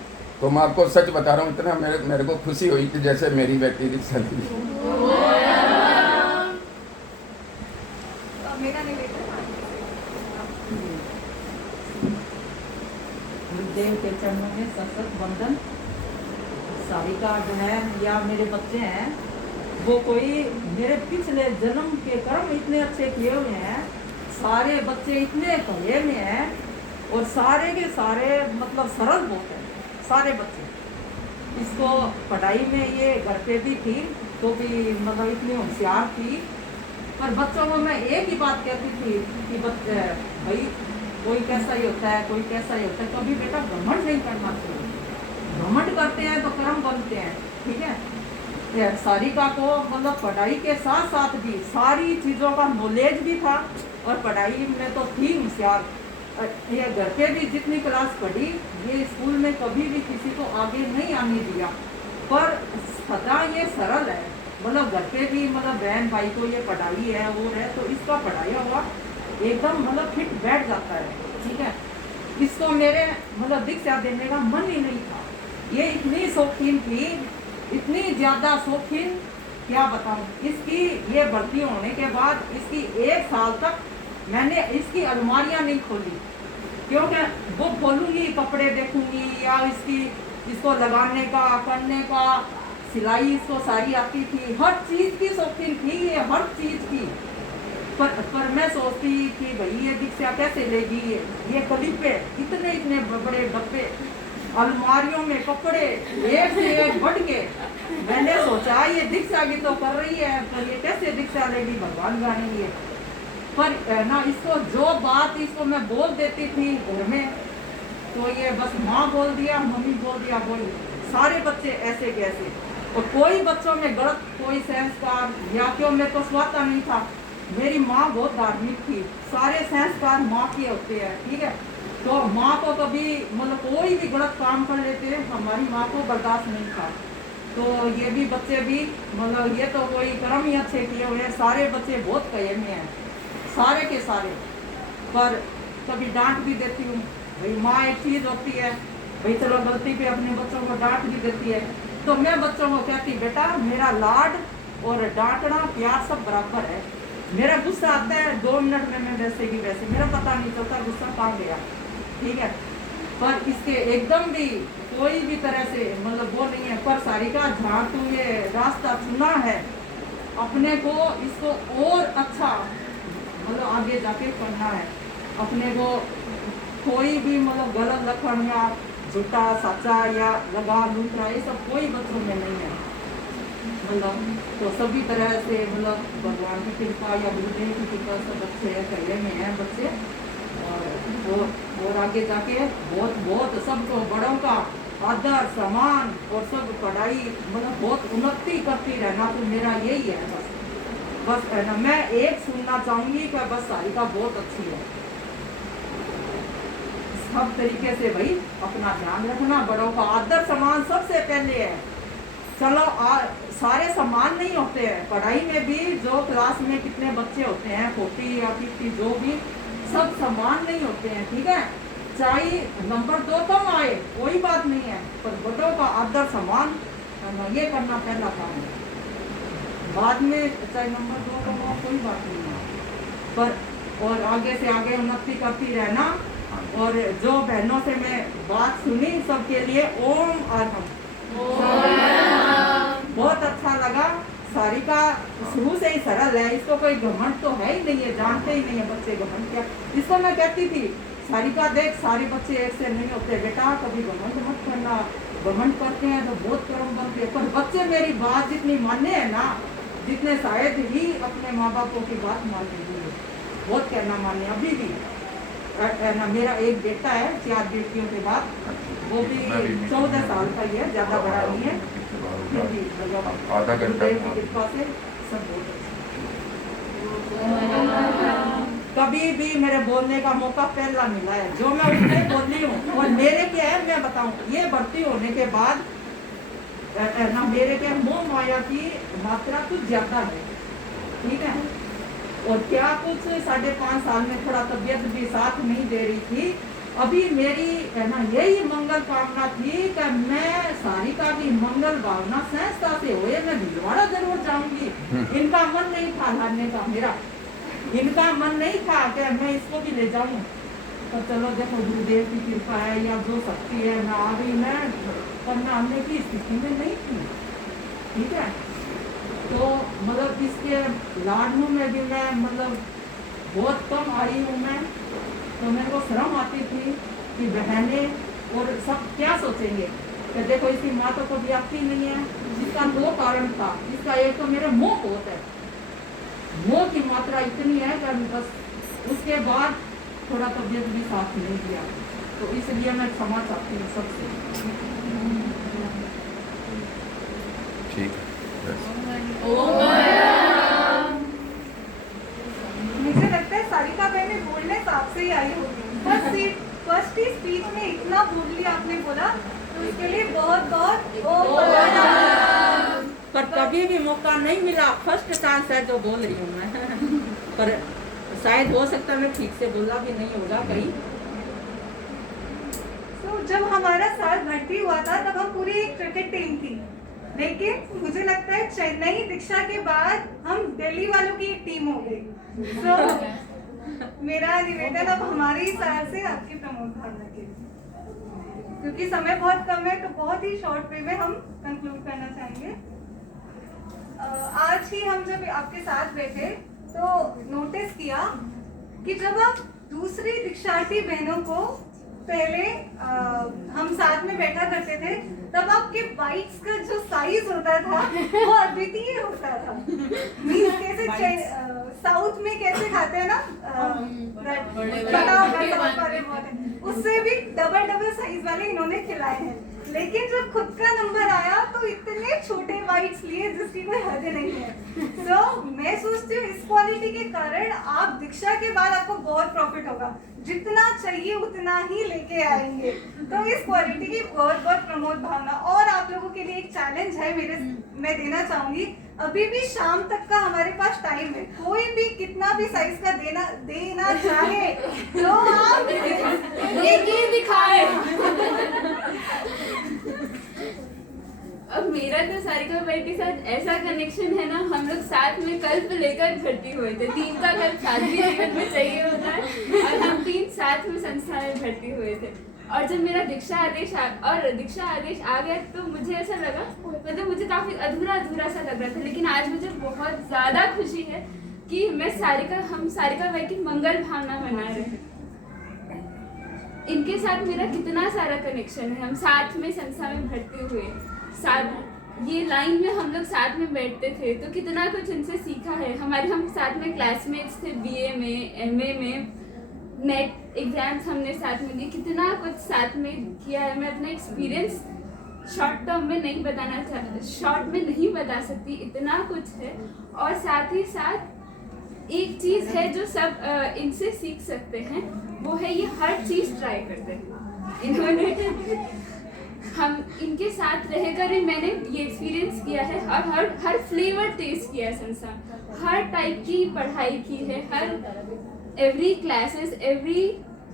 तो मैं आपको सच बता रहा हूँ इतना मेरे को खुशी हुई कि जैसे मेरी बेटी दीक्षा लेगी। मेरा निवेदन गुरुदेव के चरणों में सशक्त वंदन। सारिका जो है या मेरे बच्चे हैं, वो कोई मेरे पिछले जन्म के कर्म इतने अच्छे किए हुए हैं, सारे बच्चे इतने पढ़े हुए हैं और सारे के सारे मतलब सरल बहुत हैं सारे बच्चे। इसको पढ़ाई में ये घर पे भी थी तो भी मतलब इतनी होशियार थी, पर बच्चों को मैं एक ही बात कहती थी कि बच्चे भाई कोई कैसा ही होता है, कोई कैसा ही होता है, कभी बेटा घमंड नहीं करना चाहिए। घमंड करते हैं तो कर्म बनते हैं, ठीक है। सारिका को मतलब पढ़ाई के साथ साथ भी सारी चीज़ों का नॉलेज भी था और पढ़ाई में तो थी होशियार। ये घर पे भी जितनी क्लास पढ़ी, ये स्कूल में कभी भी किसी को आगे नहीं आने दिया, पर सदा ये सरल है। मतलब घर पे भी मतलब बहन भाई को ये पढ़ाई है वो है तो इसका पढ़ाया हुआ एकदम मतलब फिट बैठ जाता है, ठीक है। इसको मेरे मतलब दीक्षा देने का मन ही नहीं था। ये इतनी शौकीन थी, इतनी ज़्यादा शौकीन, क्या बताऊँ। इसकी ये भर्ती होने के बाद इसकी 1 साल तक मैंने इसकी अलमारियाँ नहीं खोली, क्योंकि वो खोलूँगी कपड़े देखूँगी या इसको लगाने का करने का, सिलाई इसको सारी आती थी, हर चीज़ की शौकीन थी ये, हर चीज़ की। पर मैं सोचती कि भाई ये दीक्षा कैसे लेगी, ये कलिपे इतने इतने बड़े डब्बे, अलमारियों में कपड़े एक से एक बढ़ के। मैंने सोचा ये दीक्षा की तो कर रही है, पर ये कैसे दीक्षा लेगी, भगवान जानेंगे। पर ना इसको जो बात इसको मैं बोल देती थी घर में, तो ये बस माँ बोल दिया, मम्मी बोल दिया, बोल सारे बच्चे ऐसे कैसे। और कोई बच्चों में गलत कोई संस्कार या क्यों मैं तो स्वाता नहीं था। मेरी माँ बहुत धार्मिक थी, सारे संस्कार माँ के होते हैं, ठीक है। तो माँ को कभी मतलब कोई भी गलत काम कर लेते, हमारी माँ को बर्दाश्त नहीं था। तो ये भी बच्चे भी मतलब ये तो कोई कर्म ही अच्छे किए हुए हैं, सारे बच्चे बहुत कहे में हैं, सारे के सारे। पर कभी डांट भी देती हूँ, भाई माँ एक चीज़ होती है, भाई चलो गलती पे अपने बच्चों को डांट भी देती है। तो मैं बच्चों को कहती, बेटा मेरा लाड और डांटना प्यार सब बराबर है। मेरा गुस्सा आता है 2 मिनट में मैं वैसे की वैसे, मेरा पता नहीं चलता गुस्सा कहाँ गया, ठीक है। पर इसके एकदम भी कोई भी तरह से मतलब वो नहीं है। पर सारिका जहाँ तू ये रास्ता चुना है अपने को, इसको और अच्छा मतलब आगे जाके करना है। अपने को कोई भी मतलब गलत लक्षण या झूठा सच्चा या लगा लूटरा ये सब कोई बच्चों में नहीं है मतलब। तो सभी तरह से मतलब भगवान की कृपा या गुरुदेव की कृपा सब अच्छे करियर में हैं बच्चे। और आगे जाके बहुत बहुत सबको बड़ों का आदर सम्मान और सब पढ़ाई मतलब बहुत उन्नति करती रहना। तो मेरा यही है बस है ना। मैं एक सुनना चाहूंगी कि बस सारिका बहुत अच्छी है, सब तरीके से भाई अपना ध्यान रखना, बड़ों का आदर सम्मान सबसे पहले है। चलो सारे सम्मान नहीं होते हैं पढ़ाई में भी, जो क्लास में कितने बच्चे होते हैं 40 या 50 जो भी, सब समान नहीं होते हैं, ठीक है। चाहे नंबर 2 कम आए कोई बात नहीं है, पर बड़ों का आदर सम्मान ये करना पहला काम है। बाद में चाहे नंबर 2 कम हो कोई बात नहीं है, पर और आगे से आगे उन्नति करती रहना। और जो बहनों से मैं बात सुनी सबके लिए ओम आरहम, बहुत अच्छा लगा। सारिका शुरू से ही सरल है, इसको कोई घमंड तो है ही नहीं है, जानते ही नहीं है बच्चे घमंड क्या। इसको मैं कहती थी सारिका देख सारे बच्चे एक से नहीं होते बेटा, कभी घमंड मत करना, घमंड करते हैं तो बहुत कर्म बनते हैं। पर बच्चे मेरी बात जितनी माने है ना, जितने शायद ही अपने माँ बापों की बात मानते हैं, बहुत कहना माने अभी भी ना। मेरा एक बेटा है 4 बेटियों के बाद, वो भी 14 साल का ही है, ज्यादा बड़ा नहीं है, आधा घंटा की कृपा से सब बहुत अच्छा। कभी भी मेरे बोलने का मौका पहला मिला है, जो मैं उसमें बोली हूँ। और मेरे क्या है मैं बताऊँ, ये भर्ती होने के बाद ना मेरे क्या मोह माया की मात्रा कुछ ज्यादा है, ठीक है। और क्या कुछ 5.5 साल में थोड़ा तबीयत भी साथ नहीं दे रही थी। अभी मेरी है ना यही मंगल कामना थी कि मैं सारिका की मंगल भावना सहजता से होए, मैं भिलवाड़ा जरूर जाऊंगी। इनका मन नहीं था लाने का, मेरा इनका मन नहीं था कि मैं इसको भी ले जाऊं। तो चलो देखो गुरुदेव की कृपा है या जो शक्ति है ना आ गई, मैं करना आने की स्थिति में नहीं थी, ठीक है। तो मतलब इसके लाडनों में भी मैं मतलब बहुत कम आई हूँ मैं। तो मेरे को शर्म आती थी कि बहनें और सब क्या सोचेंगे कि देखो इसकी माँ तो कभी आती नहीं है। जिसका 2 कारण था, इसका एक तो मेरे मोह बहुत है, मोह की मात्रा इतनी है कि बस उसके बाद थोड़ा तबीयत भी साथ नहीं दिया। तो इसलिए मैं क्षमा चाहती हूँ सबसे, ठीक है। मुझे लगता है सारिका बहन बोलने हिसाब से ही आई होगी, फर्स्ट ही स्पीच में इतना बोल लिया आपने बोला, तो इसके लिए बहुत बहुत पर कभी भी मौका नहीं मिला, फर्स्ट चांस है जो बोल रही हूँ मैं। पर शायद हो सकता है मैं ठीक से बोला भी नहीं होगा कहीं। तो जब हमारा साल भर्ती हुआ था तब हम पूरी एक क्रिकेट टीम थी, लेकिन मुझे लगता है चेन्नई दीक्षा के बाद हम दिल्ली वालों की एक टीम हो गई। तो मेरा निवेदन अब हमारी साल से आपकी प्रमोद भावना के, क्योंकि समय बहुत कम है तो बहुत ही शॉर्ट वे में हम कंक्लूड करना चाहेंगे। आज ही हम जब आपके साथ बैठे तो नोटिस किया कि जब आप दूसरी दीक्षार्थी बहनों को पहले हम साथ में बैठा करते थे, तब आपके बाइट्स का जो साइज होता था वो अद्वितीय होता था। मीन्स कैसे साउथ में कैसे खाते हैं ना, उससे भी डबल साइज वाले इन्होंने खिलाए हैं। लेकिन जब खुद का नंबर आया तो इतने छोटे बाइट बाइट्स लिए जिसकी कोई हद नहीं है। तो मैं सोचती हूँ इस क्वालिटी के कारण आप दीक्षा के बाद आपको बहुत प्रॉफिट होगा, जितना चाहिए उतना ही लेके आएंगे। तो इस क्वालिटी की बहुत बहुत प्रमोद भावना। और आप लोगों के लिए एक चैलेंज है मैं देना चाहूंगी, अभी भी शाम तक का हमारे पास टाइम है, कोई भी कितना भी साइज का देना चाहे तो आप एक ही दिखाए। अब मेरा तो सारिका भाई के साथ ऐसा कनेक्शन है ना, हम लोग साथ में कल्प लेकर भर्ती हुए थे। 3 का कल्प सादगी जीवन में चाहिए होता है और हम 3 साथ में संस्था में भर्ती हुए थे। और जब मेरा दीक्षा आदेश आ गया तो मुझे ऐसा लगा, मतलब मुझे काफी अधूरा सा लग रहा था, लेकिन आज मुझे बहुत ज्यादा खुशी है कि हम सारिका भाई की मंगल भावना मना रहे हैं। इनके साथ मेरा कितना सारा कनेक्शन है, हम साथ में संस्था में भर्ती हुए, साथ ये लाइन में हम लोग साथ में बैठते थे, तो कितना कुछ इनसे सीखा है। हम साथ में क्लासमेट्स थे, BA में, MA में, नेट एग्जाम्स हमने साथ में दिए, कितना कुछ साथ में किया है। मैं अपना एक्सपीरियंस शॉर्ट में नहीं बता सकती, इतना कुछ है। और साथ ही साथ एक चीज़ है जो सब इनसे सीख सकते हैं, वो है ये हर चीज़ ट्राई करते हैं। इन्होंने हम इनके साथ रहकर भी मैंने ये एक्सपीरियंस किया है और हर फ्लेवर टेस्ट किया है संसार, हर टाइप की पढ़ाई की है, एवरी क्लासेस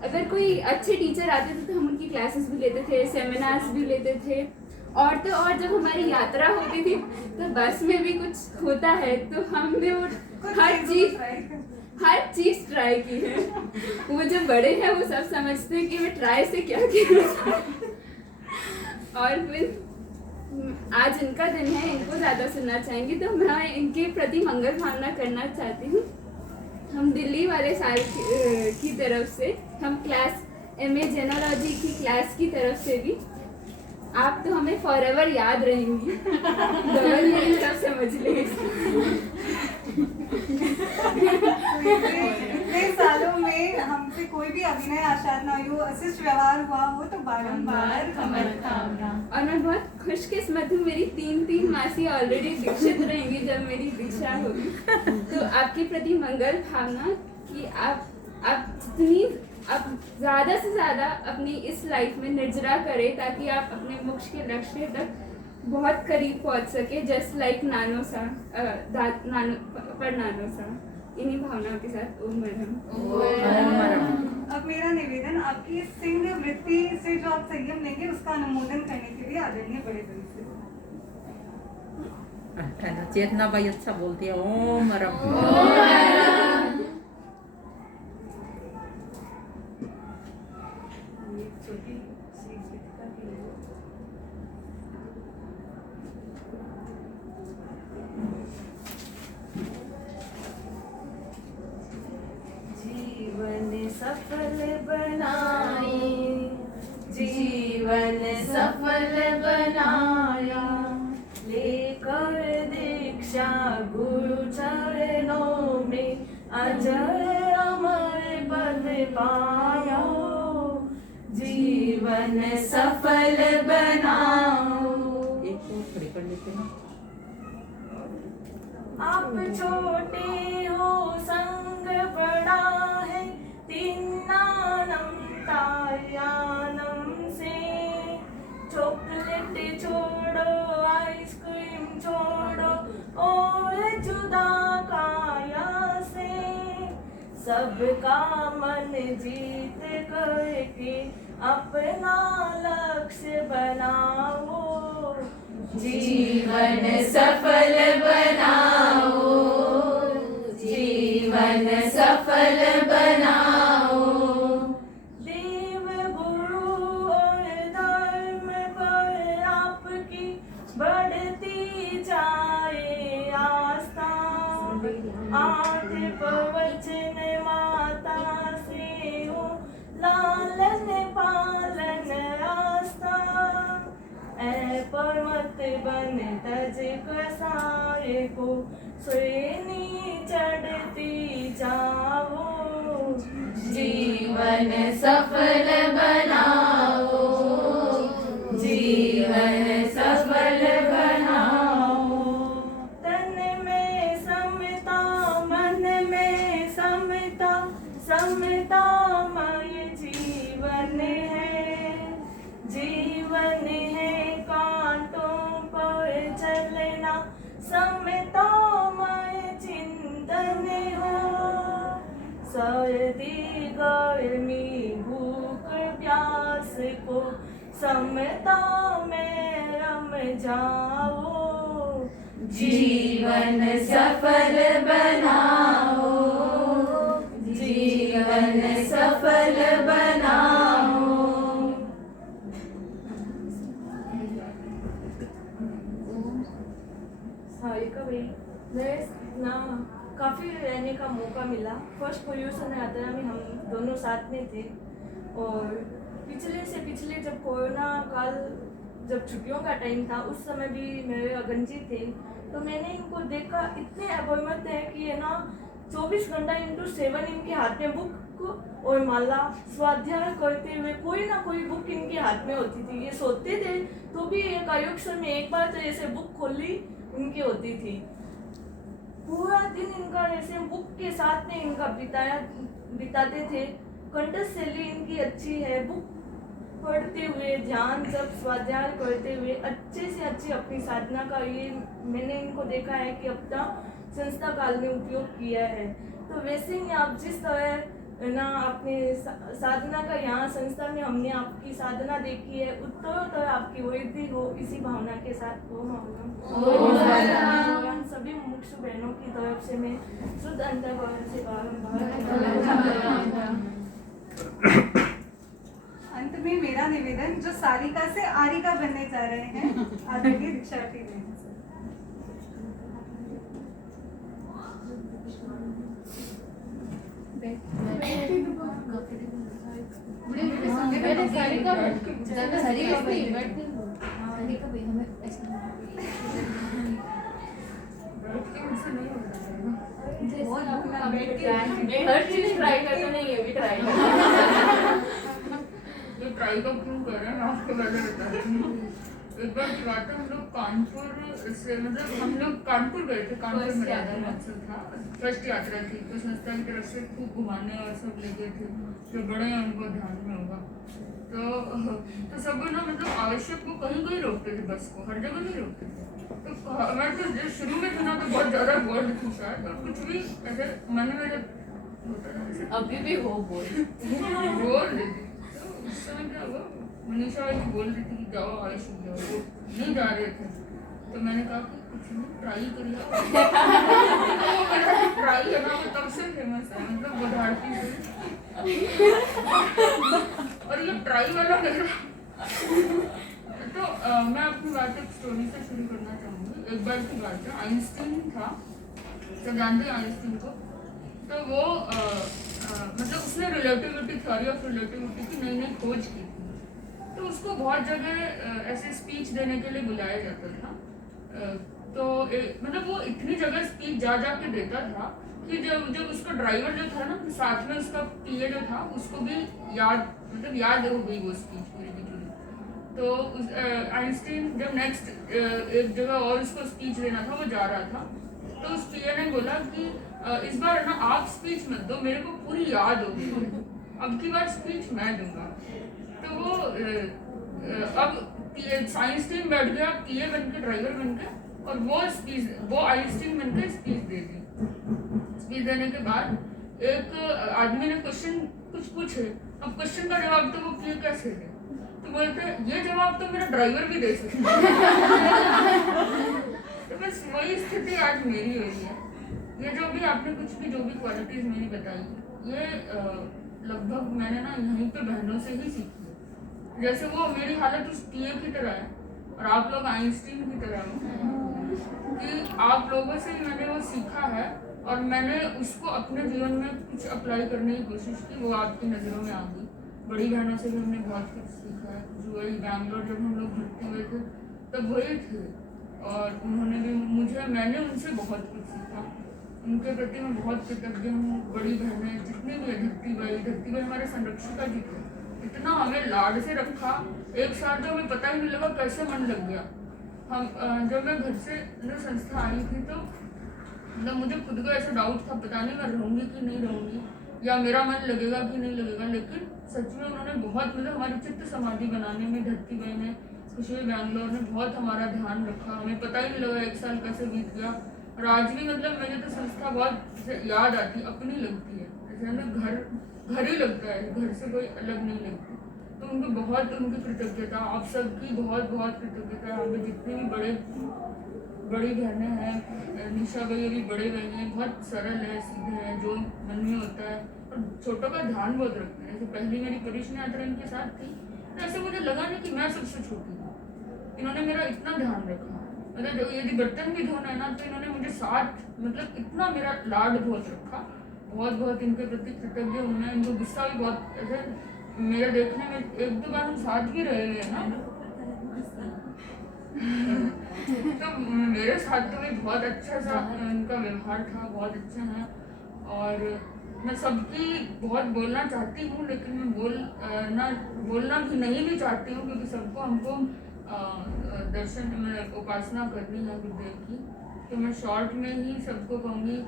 अगर कोई अच्छे टीचर आते थे तो हम उनकी क्लासेस भी लेते थे, सेमिनार्स भी लेते थे। और तो और जब हमारी यात्रा होती थी तो बस में भी कुछ होता है तो हमने वो हर चीज ट्राई की है। वो जो बड़े हैं वो सब समझते हैं कि मैं ट्राई से क्या किया। और फिर आज इनका दिन है, इनको ज़्यादा सुनना चाहेंगे तो मैं इनके प्रति मंगल भावना करना चाहती हूँ। हम दिल्ली वाले साल की तरफ से, हम क्लास MA जेनोलॉजी की क्लास की तरफ से भी, आप तो हमें फॉरएवर याद रहेंगी। बगल में सब समझ लेंगे। इतने सालों में हमसे कोई भी अभिनय आशाद ना हो, अशिष्ट व्यवहार हुआ हो तो बारंबार और मैं बहुत खुशकिस्मत हूँ, मेरी 3 मासी ऑलरेडी दीक्षित रहेंगी जब मेरी दीक्षा होगी। तो आपके प्रति मंगल भावना कि आप ज़्यादा से ज़्यादा अपनी इस लाइफ में निर्जरा करें ताकि आप अपने मोक्ष के लक्ष्य तक बहुत करीब पहुंच सके, जस्ट लाइक नानो सा। इन्हीं भावनाओं के साथ ओम मरहम। अब मेरा निवेदन, आपकी सिंह वृत्ति से जो आप संयम लेंगे उसका अनुमोदन करने के लिए आदरणीय बड़े भाई से। चेतना भाई अच्छा बोलती है, ओम मरहम। सफल बनाए, जीवन सफल बनाया, लेकर दीक्षा गुरु चरणों में अजर अमर पद पाया, जीवन सफल बनाओ। एक तो खड़ी कर लेते हैं। आप छोटे हो संग बड़ा है, तिन्नानम तायानम से, चॉकलेट छोड़ो आइसक्रीम छोड़ो और जुदा काया से, सबका मन जीत करके अपना लक्ष्य बनाओ, जीवन सफल बनाओ, जीवन सफल बनाओ। देव गुरु और धर्म पर आपकी बढ़ती जाए आस्था, 8 प्रवचन माता से हो लालन पालन आस्था, पर्वत बन तज कसाए को श्रेणी चढ़ती जाओ, जीवन सफल बनाओ, जीवन सफल बनाओ। समता में रम जाओ, जीवन सफल बनाओ, जीवन सफल बनाओ। सारिका भाई, मैं ना काफ़ी रहने का मौका मिला। फर्स्ट पोल्यूशन यात्रा में हम दोनों साथ में थे, और पिछले जब कोरोना काल, जब छुट्टियों का टाइम था, उस समय भी मेरे अगन जी थे। तो मैंने इनको देखा, इतने अभिमत है कि है ना 24 घंटा इंटू 7 इनके हाथ में बुक और माला स्वाध्याय करते हुए कोई ना कोई बुक इनके हाथ में होती थी। ये सोते थे तो भी एक आयुष्य में एक बार तो ऐसे बुक खोली उनकी होती थी। पूरा दिन इनका ऐसे बुक के साथ में इनका बिताते थे। कंठस्थ शैली इनकी अच्छी है, बुक पढ़ते हुए, ध्यान जब स्वाध्याय करते हुए अच्छे से अच्छी अपनी साधना का ये मैंने इनको देखा है कि अपना संस्था काल में उपयोग किया है। तो वैसे ही आप जिस तरह ना अपने साधना का यहाँ संस्था में हमने आपकी साधना देखी है, उत्तरोत्तर आपकी वृद्धि हो, इसी भावना के साथ हो भगवान सभी मुमुक्षु बहनों की तरफ से मैं शुद्ध अंतर्भाव से अंत में मेरा निवेदन, जो सारिका से आरिका बनने जा रहे हैं, आदरणीय दीक्षार्थी ने। हर चीज ट्राई करते नहीं, ये भी ट्राई ये ट्राई का क्यों कर रहे हैं, मैं आपको पहले बता रही हूँ। एक बार की बात है, हम लोग कानपुर से, मतलब हम लोग कानपुर गए थे। कानपुर में राधा महोत्सव था, फर्स्ट यात्रा थी, तो संस्था की तरफ से खूब घुमाने और सब ले गए थे, जो बड़े हैं उनको ध्यान में होगा। तो सब ना मतलब आवश्यक को कहीं कहीं रोकते थे, बस को हर जगह नहीं रोकते थे। तो मैं तो शुरू में सुना तो बहुत ज़्यादा बोल्ड थी शायद, और कुछ भी ऐसे मन में जब होता था अभी भी हो बोल रही थी। तो उस समय क्या हुआ, मनीषा भी बोल रही थी कि जाओ आवश्यक जाओ, वो नहीं जा रहे थे। तो मैंने कहा कि कुछ नहीं ट्राई करिए। ट्राई करना वो तब से फेमस है, मतलब बधारती से। और ये ट्राई वाला मेरा तो मैं अपनी बात एक स्टोरी से शुरू करना चाहूँगी। एक बार की बात है, आइंस्टीन था, तो जानते हैं आइंस्टीन को। तो वो मतलब उसने रिलेटिविटी, थ्योरी ऑफ रिलेटिविटी की नई नई खोज की थी। तो उसको बहुत जगह ऐसे स्पीच देने के लिए बुलाया जाता था। तो मतलब वो इतनी जगह स्पीच जा के देता था कि जब उसका ड्राइवर जो था ना, साथ में उसका पीए जो था, उसको भी याद हो गई वो स्पीच पूरी की पूरी। तो आइंस्टीन जब नेक्स्ट एक जगह और उसको स्पीच देना था, वो जा रहा था, तो उस पीए ने बोला कि इस बार ना आप स्पीच मत दो, मेरे को पूरी याद हो गई, अब की बार स्पीच मैं दूंगा। तो वो अब आइंस्टीन बैठ गया पीए बन के, ड्राइवर बन के, और वो आइंस्टीन बन के स्पीच दे दी। स्पीच देने के बाद एक आदमी ने क्वेश्चन कुछ पूछे, अब क्वेश्चन का जवाब तो वो पीए कैसे दे, तो बोलते ये जवाब तो मेरा ड्राइवर भी दे सकता है। तो बस वही स्थिति आज मेरी हुई है। ये जो भी आपने जो भी क्वालिटीज मेरी बताई, ये लगभग मैंने ना यहीं पे बहनों से ही सीखी है। जैसे वो मेरी हालत उस पीए की तरह है, और आप लोग आइंस्टीन की तरह हो, कि आप लोगों से मैंने वो सीखा है, और मैंने उसको अपने जीवन में कुछ अप्लाई करने की कोशिश की, वो आपकी नज़रों में आ गई। बड़ी बहनों से भी हमने बहुत कुछ सीखा है। जो वही बैंगलोर जब हम लोग भर्ती हुए थे तब वही थे, और उन्होंने भी मैंने उनसे बहुत कुछ सीखा। उनके प्रति मैं बहुत कृतज्ञ हूँ। बड़ी बहनें जितनी भी है, धरती भाई हमारे संरक्षिका जी थे, इतना हमें लाड से रखा। एक साल तो हमें पता ही नहीं लगा कैसे मन लग गया। हम जब मैं घर से संस्था आई थी तो मतलब मुझे खुद को ऐसा डाउट था, पता नहीं मैं रहूँगी कि नहीं रहूँगी, या मेरा मन लगेगा कि नहीं लगेगा। लेकिन सच में उन्होंने बहुत मतलब हमारी चित्त समाधि बनाने में, धरती भाई ने, स्पेशली बैंगलोर ने बहुत हमारा ध्यान रखा। हमें पता ही नहीं लगा एक साल कैसे बीत गया। और आज भी मतलब मुझे तो संस्था बहुत याद आती, अपनी लगती है, जैसे हमें घर ही लगता है, घर से कोई अलग नहीं लगती। तो उनकी बहुत उनकी कृतज्ञता, आप सबकी बहुत बहुत कृतज्ञता। यहाँ पे जितने भी बड़ी बहनें हैं, निशा भाई भी बड़े भाई हैं, बहुत सरल है, सीधे हैं, जो मन में होता है और छोटों का ध्यान बहुत रखते हैं। जैसे पहली मेरी परिश्रम यात्रा इनके साथ थी तो ऐसे मुझे लगा नहीं कि मैं सबसे छोटी हूँ, इन्होंने मेरा इतना ध्यान रखा। मतलब यदि बर्तन भी धोना है ना तो इन्होंने मुझे साथ, मतलब इतना मेरा लाड बहुत रखा। बहुत बहुत इनके प्रति कृतज्ञ हूँ मैं। इनको गुस्सा भी बहुत, ऐसे मेरे देखने में एक दो बार हम साथ भी रहे हैं ना तो मेरे साथ तो भी बहुत अच्छा सा इनका व्यवहार था, बहुत अच्छा है। और मैं सबकी बहुत बोलना चाहती हूँ, लेकिन मैं बोलना भी नहीं भी चाहती हूँ, क्योंकि सबको हमको दर्शन में उपासना करनी है गुरुदेव की। तो मैं शॉर्ट में ही सबको कहूँगी,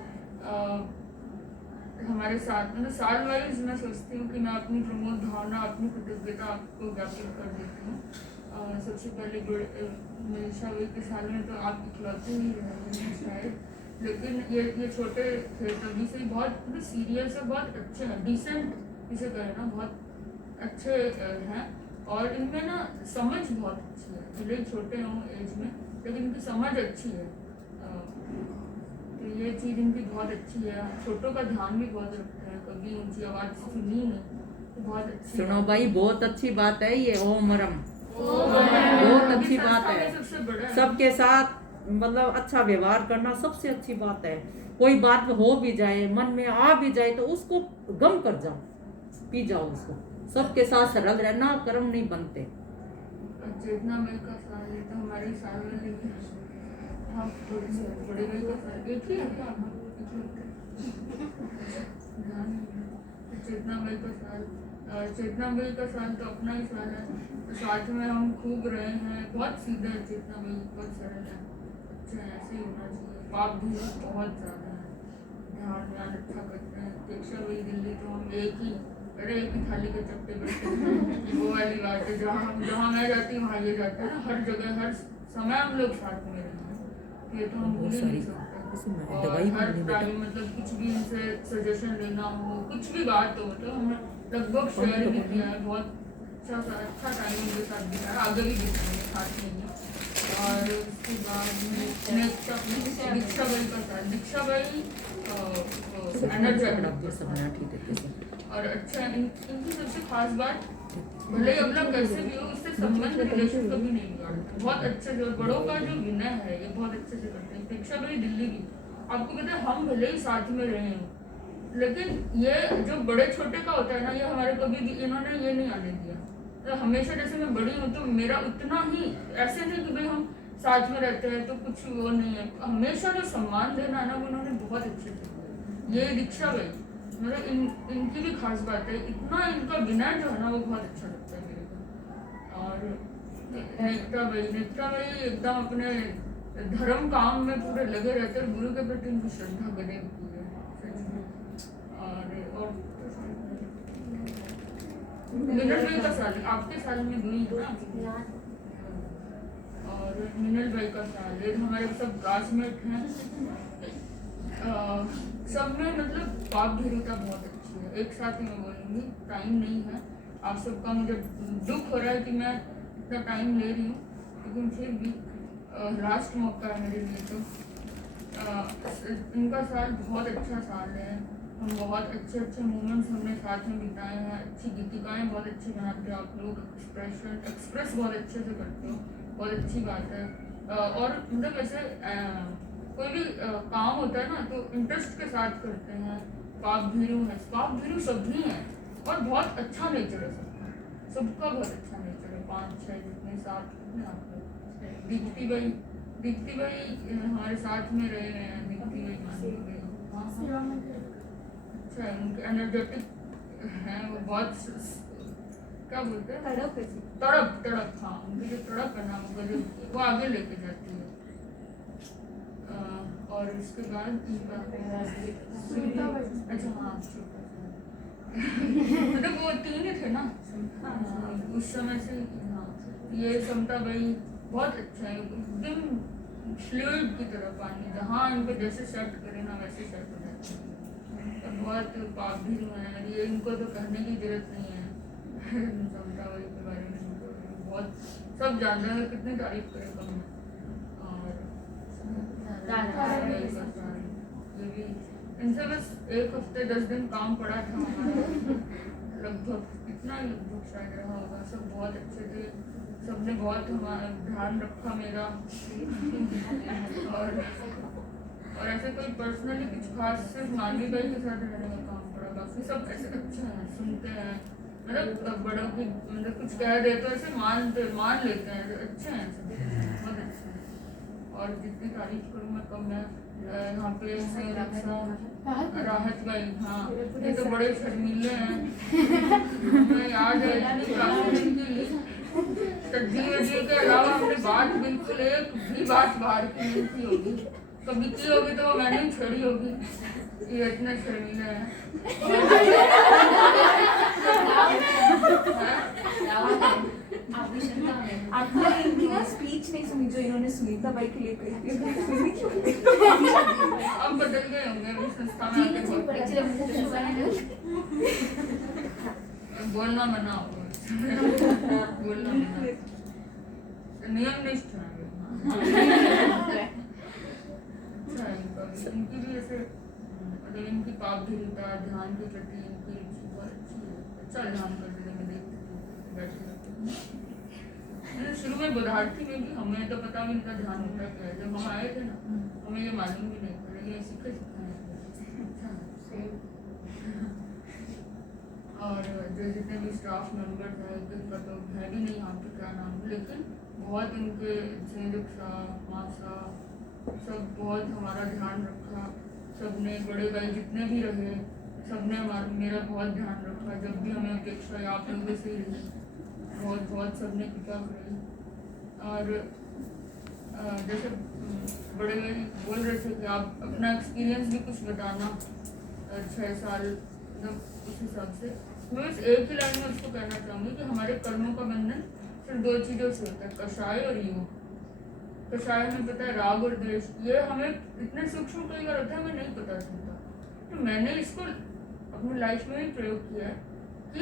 हमारे साथ मतलब साल वाइज मैं सोचती हूँ कि मैं अपनी प्रमोद भावना, अपनी कृतज्ञता आपको ज्ञापित कर देती हूँ। सबसे पहले मनीषा भाई के साल में तो आप इकलौते ही रहे शायद, लेकिन ये छोटे थे तभी से बहुत मतलब सीरियस है, बहुत अच्छे हैं, डिसेंट इसे कहें ना, बहुत अच्छे हैं। और इनमें ना समझ बहुत अच्छी है, भले छोटे हों एज में लेकिन इनकी समझ अच्छी है। तो ये चीज़ इनकी बहुत अच्छी है। छोटों का ध्यान भी बहुत रखते हैं, कभी ऊंची आवाज़ सुनी नहीं, तो बहुत अच्छी। सुनो भाई, बहुत अच्छी बात है ये ओमरम, बहुत अच्छी बात है। सबके साथ मतलब अच्छा व्यवहार करना सबसे अच्छी बात है। कोई बात हो भी जाए, मन में आ भी जाए तो उसको गम कर जाओ, पी जाओ उसको। सबके साथ सरल रहना, कर्म नहीं बनते। चेतना भाई का साल है तो हमारे साल में हम थोड़ी सी बड़े भाई का साल एक ही है क्या? चेतना भाई का साल, चेतना भाई का साल तो अपना ही साल है, तो साथ में हम खूब रहे हैं। बहुत सीधा है चेतना भाई, बहुत सरल है, अच्छा है, ऐसे ही होना चाहिए। पाप भी बहुत ज़्यादा है, ध्यान अच्छा करते हैं। दीक्षा भाई दिल्ली तो हम एक ही थाली के चप्पे बैठते हैं, वो वाली बात है। जहाँ मैं जाती हूँ वहाँ ये जाता है ना, हर जगह हर समय हम लोग साथ में रहते हैं, ये तो हम भूल ही नहीं सकते। और हर टाइम मतलब कुछ भी इनसे सजेशन लेना हो, कुछ भी बात हो तो हमने लगभग शेयर भी किया है। बहुत अच्छा टाइम उनके साथ बिताया, आगे भी बिताएंगे साथ में ही। और उसके बाद में दीक्षा भाई का साथ, दीक्षा भाई एनर्जेटिक और अच्छा। इनकी सबसे खास बात, भले ही अपना कैसे भी हो, उससे संबंध रिलेशन कभी नहीं बिगाड़ते, बहुत अच्छे से। बड़ों का जो विनय है ये बहुत अच्छे से करते हैं। दीक्षा भाई दिल्ली भी, आपको पता है हम भले ही साथ में रहे हैं, लेकिन ये जो बड़े छोटे का होता है ना, ये हमारे कभी भी इन्होंने ये नहीं आने दिया। तो हमेशा जैसे मैं बड़ी हूँ तो मेरा उतना ही, ऐसे नहीं कि भाई हम साथ में रहते हैं तो कुछ वो नहीं है, हमेशा जो सम्मान देना है ना वो उन्होंने बहुत अच्छे से किया। ये दीक्षा भाई मतलब इनकी भी खास बात है, इतना इनका विनय जो है ना वो बहुत अच्छा लगता है मेरे को। और नेता भाई एकदम अपने धर्म काम में पूरे लगे रहते हैं, गुरु के प्रति इनकी श्रद्धा गले हुई है। और मिनल भाई का साल, आपके साल में हुई ना, और मिनल भाई का साल, ये हमारे सब क्लासमेट हैं। सब में मतलब पाप भीरुता बहुत अच्छी है। एक साथ ही मैं बोलूँगी, टाइम नहीं है, आप सबका मुझे दुख हो रहा है कि मैं इतना टाइम ले रही हूँ, लेकिन फिर भी लास्ट मौका है मेरे लिए। तो इनका साल बहुत अच्छा साल है, हम बहुत अच्छे मोमेंट्स हमने साथ में बिताए हैं। अच्छी गीतिकाएँ बहुत अच्छी बनाते हो आप लोग, एक्सप्रेस बहुत अच्छे से करते हो, बहुत अच्छी बात है। और मतलब ऐसे कोई भी काम होता है ना तो इंटरेस्ट के साथ करते हैं। पाप भीरू है, पाप भीरू सभी हैं और बहुत अच्छा नेचर है सबका बहुत अच्छा नेचर है। 5-6 जितने साथ दीप्ति भाई हमारे साथ में रहे हैं। दीप्ति भाई अच्छा है, उनके एनर्जेटिक हैं, वो बहुत क्या बोलते हैं, तड़प। हाँ, उनकी जो तड़प है ना वो आगे लेके जाती है। और उसके बाद अच्छा हाँ मतलब वो 3 ही थे ना उस समय से। हाँ, ये समता भाई बहुत अच्छा है, एकदम फ्लूइड की तरह पानी, जहाँ इनको जैसे सेट करे ना वैसे सेट हो जाते हैं। और बहुत पाप भी हैं, ये इनको तो कहने की जरूरत नहीं है, समतावली के बारे में बहुत सब जानते हैं, कितनी तारीफ करें कम है। और ये भी इनसे बस 1 हफ्ते 10 दिन काम पड़ा था हमारा, लगभग इतना ही लगभग शायद रहा होगा। सब बहुत अच्छे थे, सबने बहुत हमारा ध्यान रखा मेरा। और ऐसे कोई पर्सनली कुछ खास सिर्फ मानवी भाई के साथ रहने का काम पड़ा, बाकी सब ऐसे अच्छे हैं, सुनते हैं, मतलब बड़ों की मतलब कुछ कह दे तो ऐसे मान लेते हैं, अच्छे हैं सब, बहुत अच्छे हैं। और जितनी तारीफ करूँ मैं कम है। यहाँ पे राहत भाई, हाँ ये तो बड़े शर्मीले हैं। मैं याद है इतनी क्लासेस की सज्जी वजी के अलावा हमने बात बिल्कुल एक भी बात बाहर की नहीं की होगी, कभी की होगी तो वो मैंने ही छोड़ी होगी। ये इतना शर्मीला है। आपने इनकी ना स्पीच नहीं सुनी जो इन्होंने सुनीता बाई के लिए कही थी। अब बदल गए होंगे अभी संस्था में आके बोलना मना होगा, बोलना मना, नियम निष्ठ है। इनकी भी ऐसे मतलब इनकी पापधीरता, ध्यान के प्रति इनकी रुचि बहुत अच्छी है। अच्छा ध्यान करते थे, मैं देखती बैठे शुरू में बुधारती में भी हमें तो पता भी इनका ध्यान होता क्या है। जब हम आए थे ना हमें ये मालूम भी नहीं था, लेकिन सीखे और जो जितने भी स्टाफ मेंबर हैं इनका तो है भी नहीं यहाँ पे क्या नाम है, लेकिन बहुत इनके सेवक साहब माँ साहब सब बहुत हमारा ध्यान रखा। सबने बड़े भाई जितने भी रहे सबने हमारा मेरा बहुत ध्यान रखा। जब भी हमें अपेक्षा है आप लोगों से ही रही, बहुत बहुत सबने कृपा करी। और जैसे बड़े भाई बोल रहे थे कि आप अपना एक्सपीरियंस भी कुछ बताना 6 साल, मतलब उस हिसाब से मैं बस एक ही लाइन में उसको कहना चाहूँगी कि हमारे कर्मों का बंधन सिर्फ 2 चीज़ों से होता है, कषाय और योग। कषाय हमें पता है राग और द्वेष, ये हमें इतने सूक्ष्म कई बार होता है हमें नहीं पता चलता। तो मैंने इसको अपनी लाइफ में भी प्रयोग किया है कि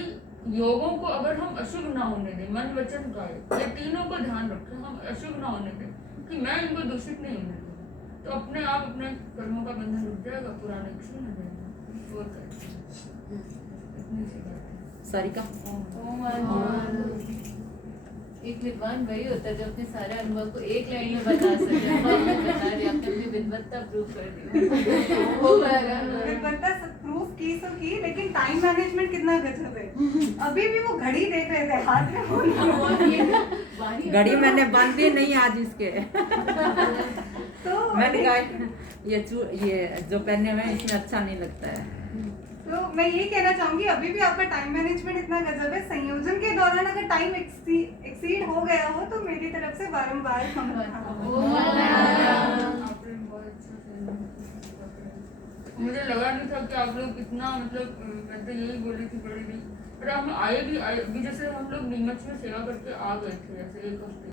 योगों को अगर हम अशुभ ना होने दें, मन वचन काय, ये तीनों को ध्यान रखें, हम अशुभ ना होने दें कि मैं इनको दूषित नहीं होने दूँ, तो अपने आप अपने कर्मों का बंधन रुक जाएगा, पुराने क्षीण हो जाएगा। वो इतनी सी बात है। सारिका एक विद्वान वही होता है जो अपने सारे अनुभव को एक लाइन में बता सके। आपने बता दिया, आपने अपनी विद्वत्ता प्रूव कर दी। विद्वत्ता प्रूफ की, लेकिन टाइम मैनेजमेंट कितना गजब है। अभी भी वो घड़ी देख रहे थे हाथ में, घड़ी मैंने बांधी नहीं आज इसके। तो मैंने कहा ये जो पहने हुए हैं इसमें अच्छा नहीं लगता है। तो मैं ये कहना चाहूंगी अभी भी आपका टाइम मैनेजमेंट इतना गजब है। संयोजन के दौरान अगर टाइम एक्सीड हो गया हो तो मेरी तरफ से बारंबार मुझे लगा नहीं था कि आप लोग इतना मतलब मैं तो यही बोली थी बड़ी नहीं, पर हम आए भी जैसे हम लोग नीमच में सेवा करके आ गए थे ऐसे 1 हफ्ते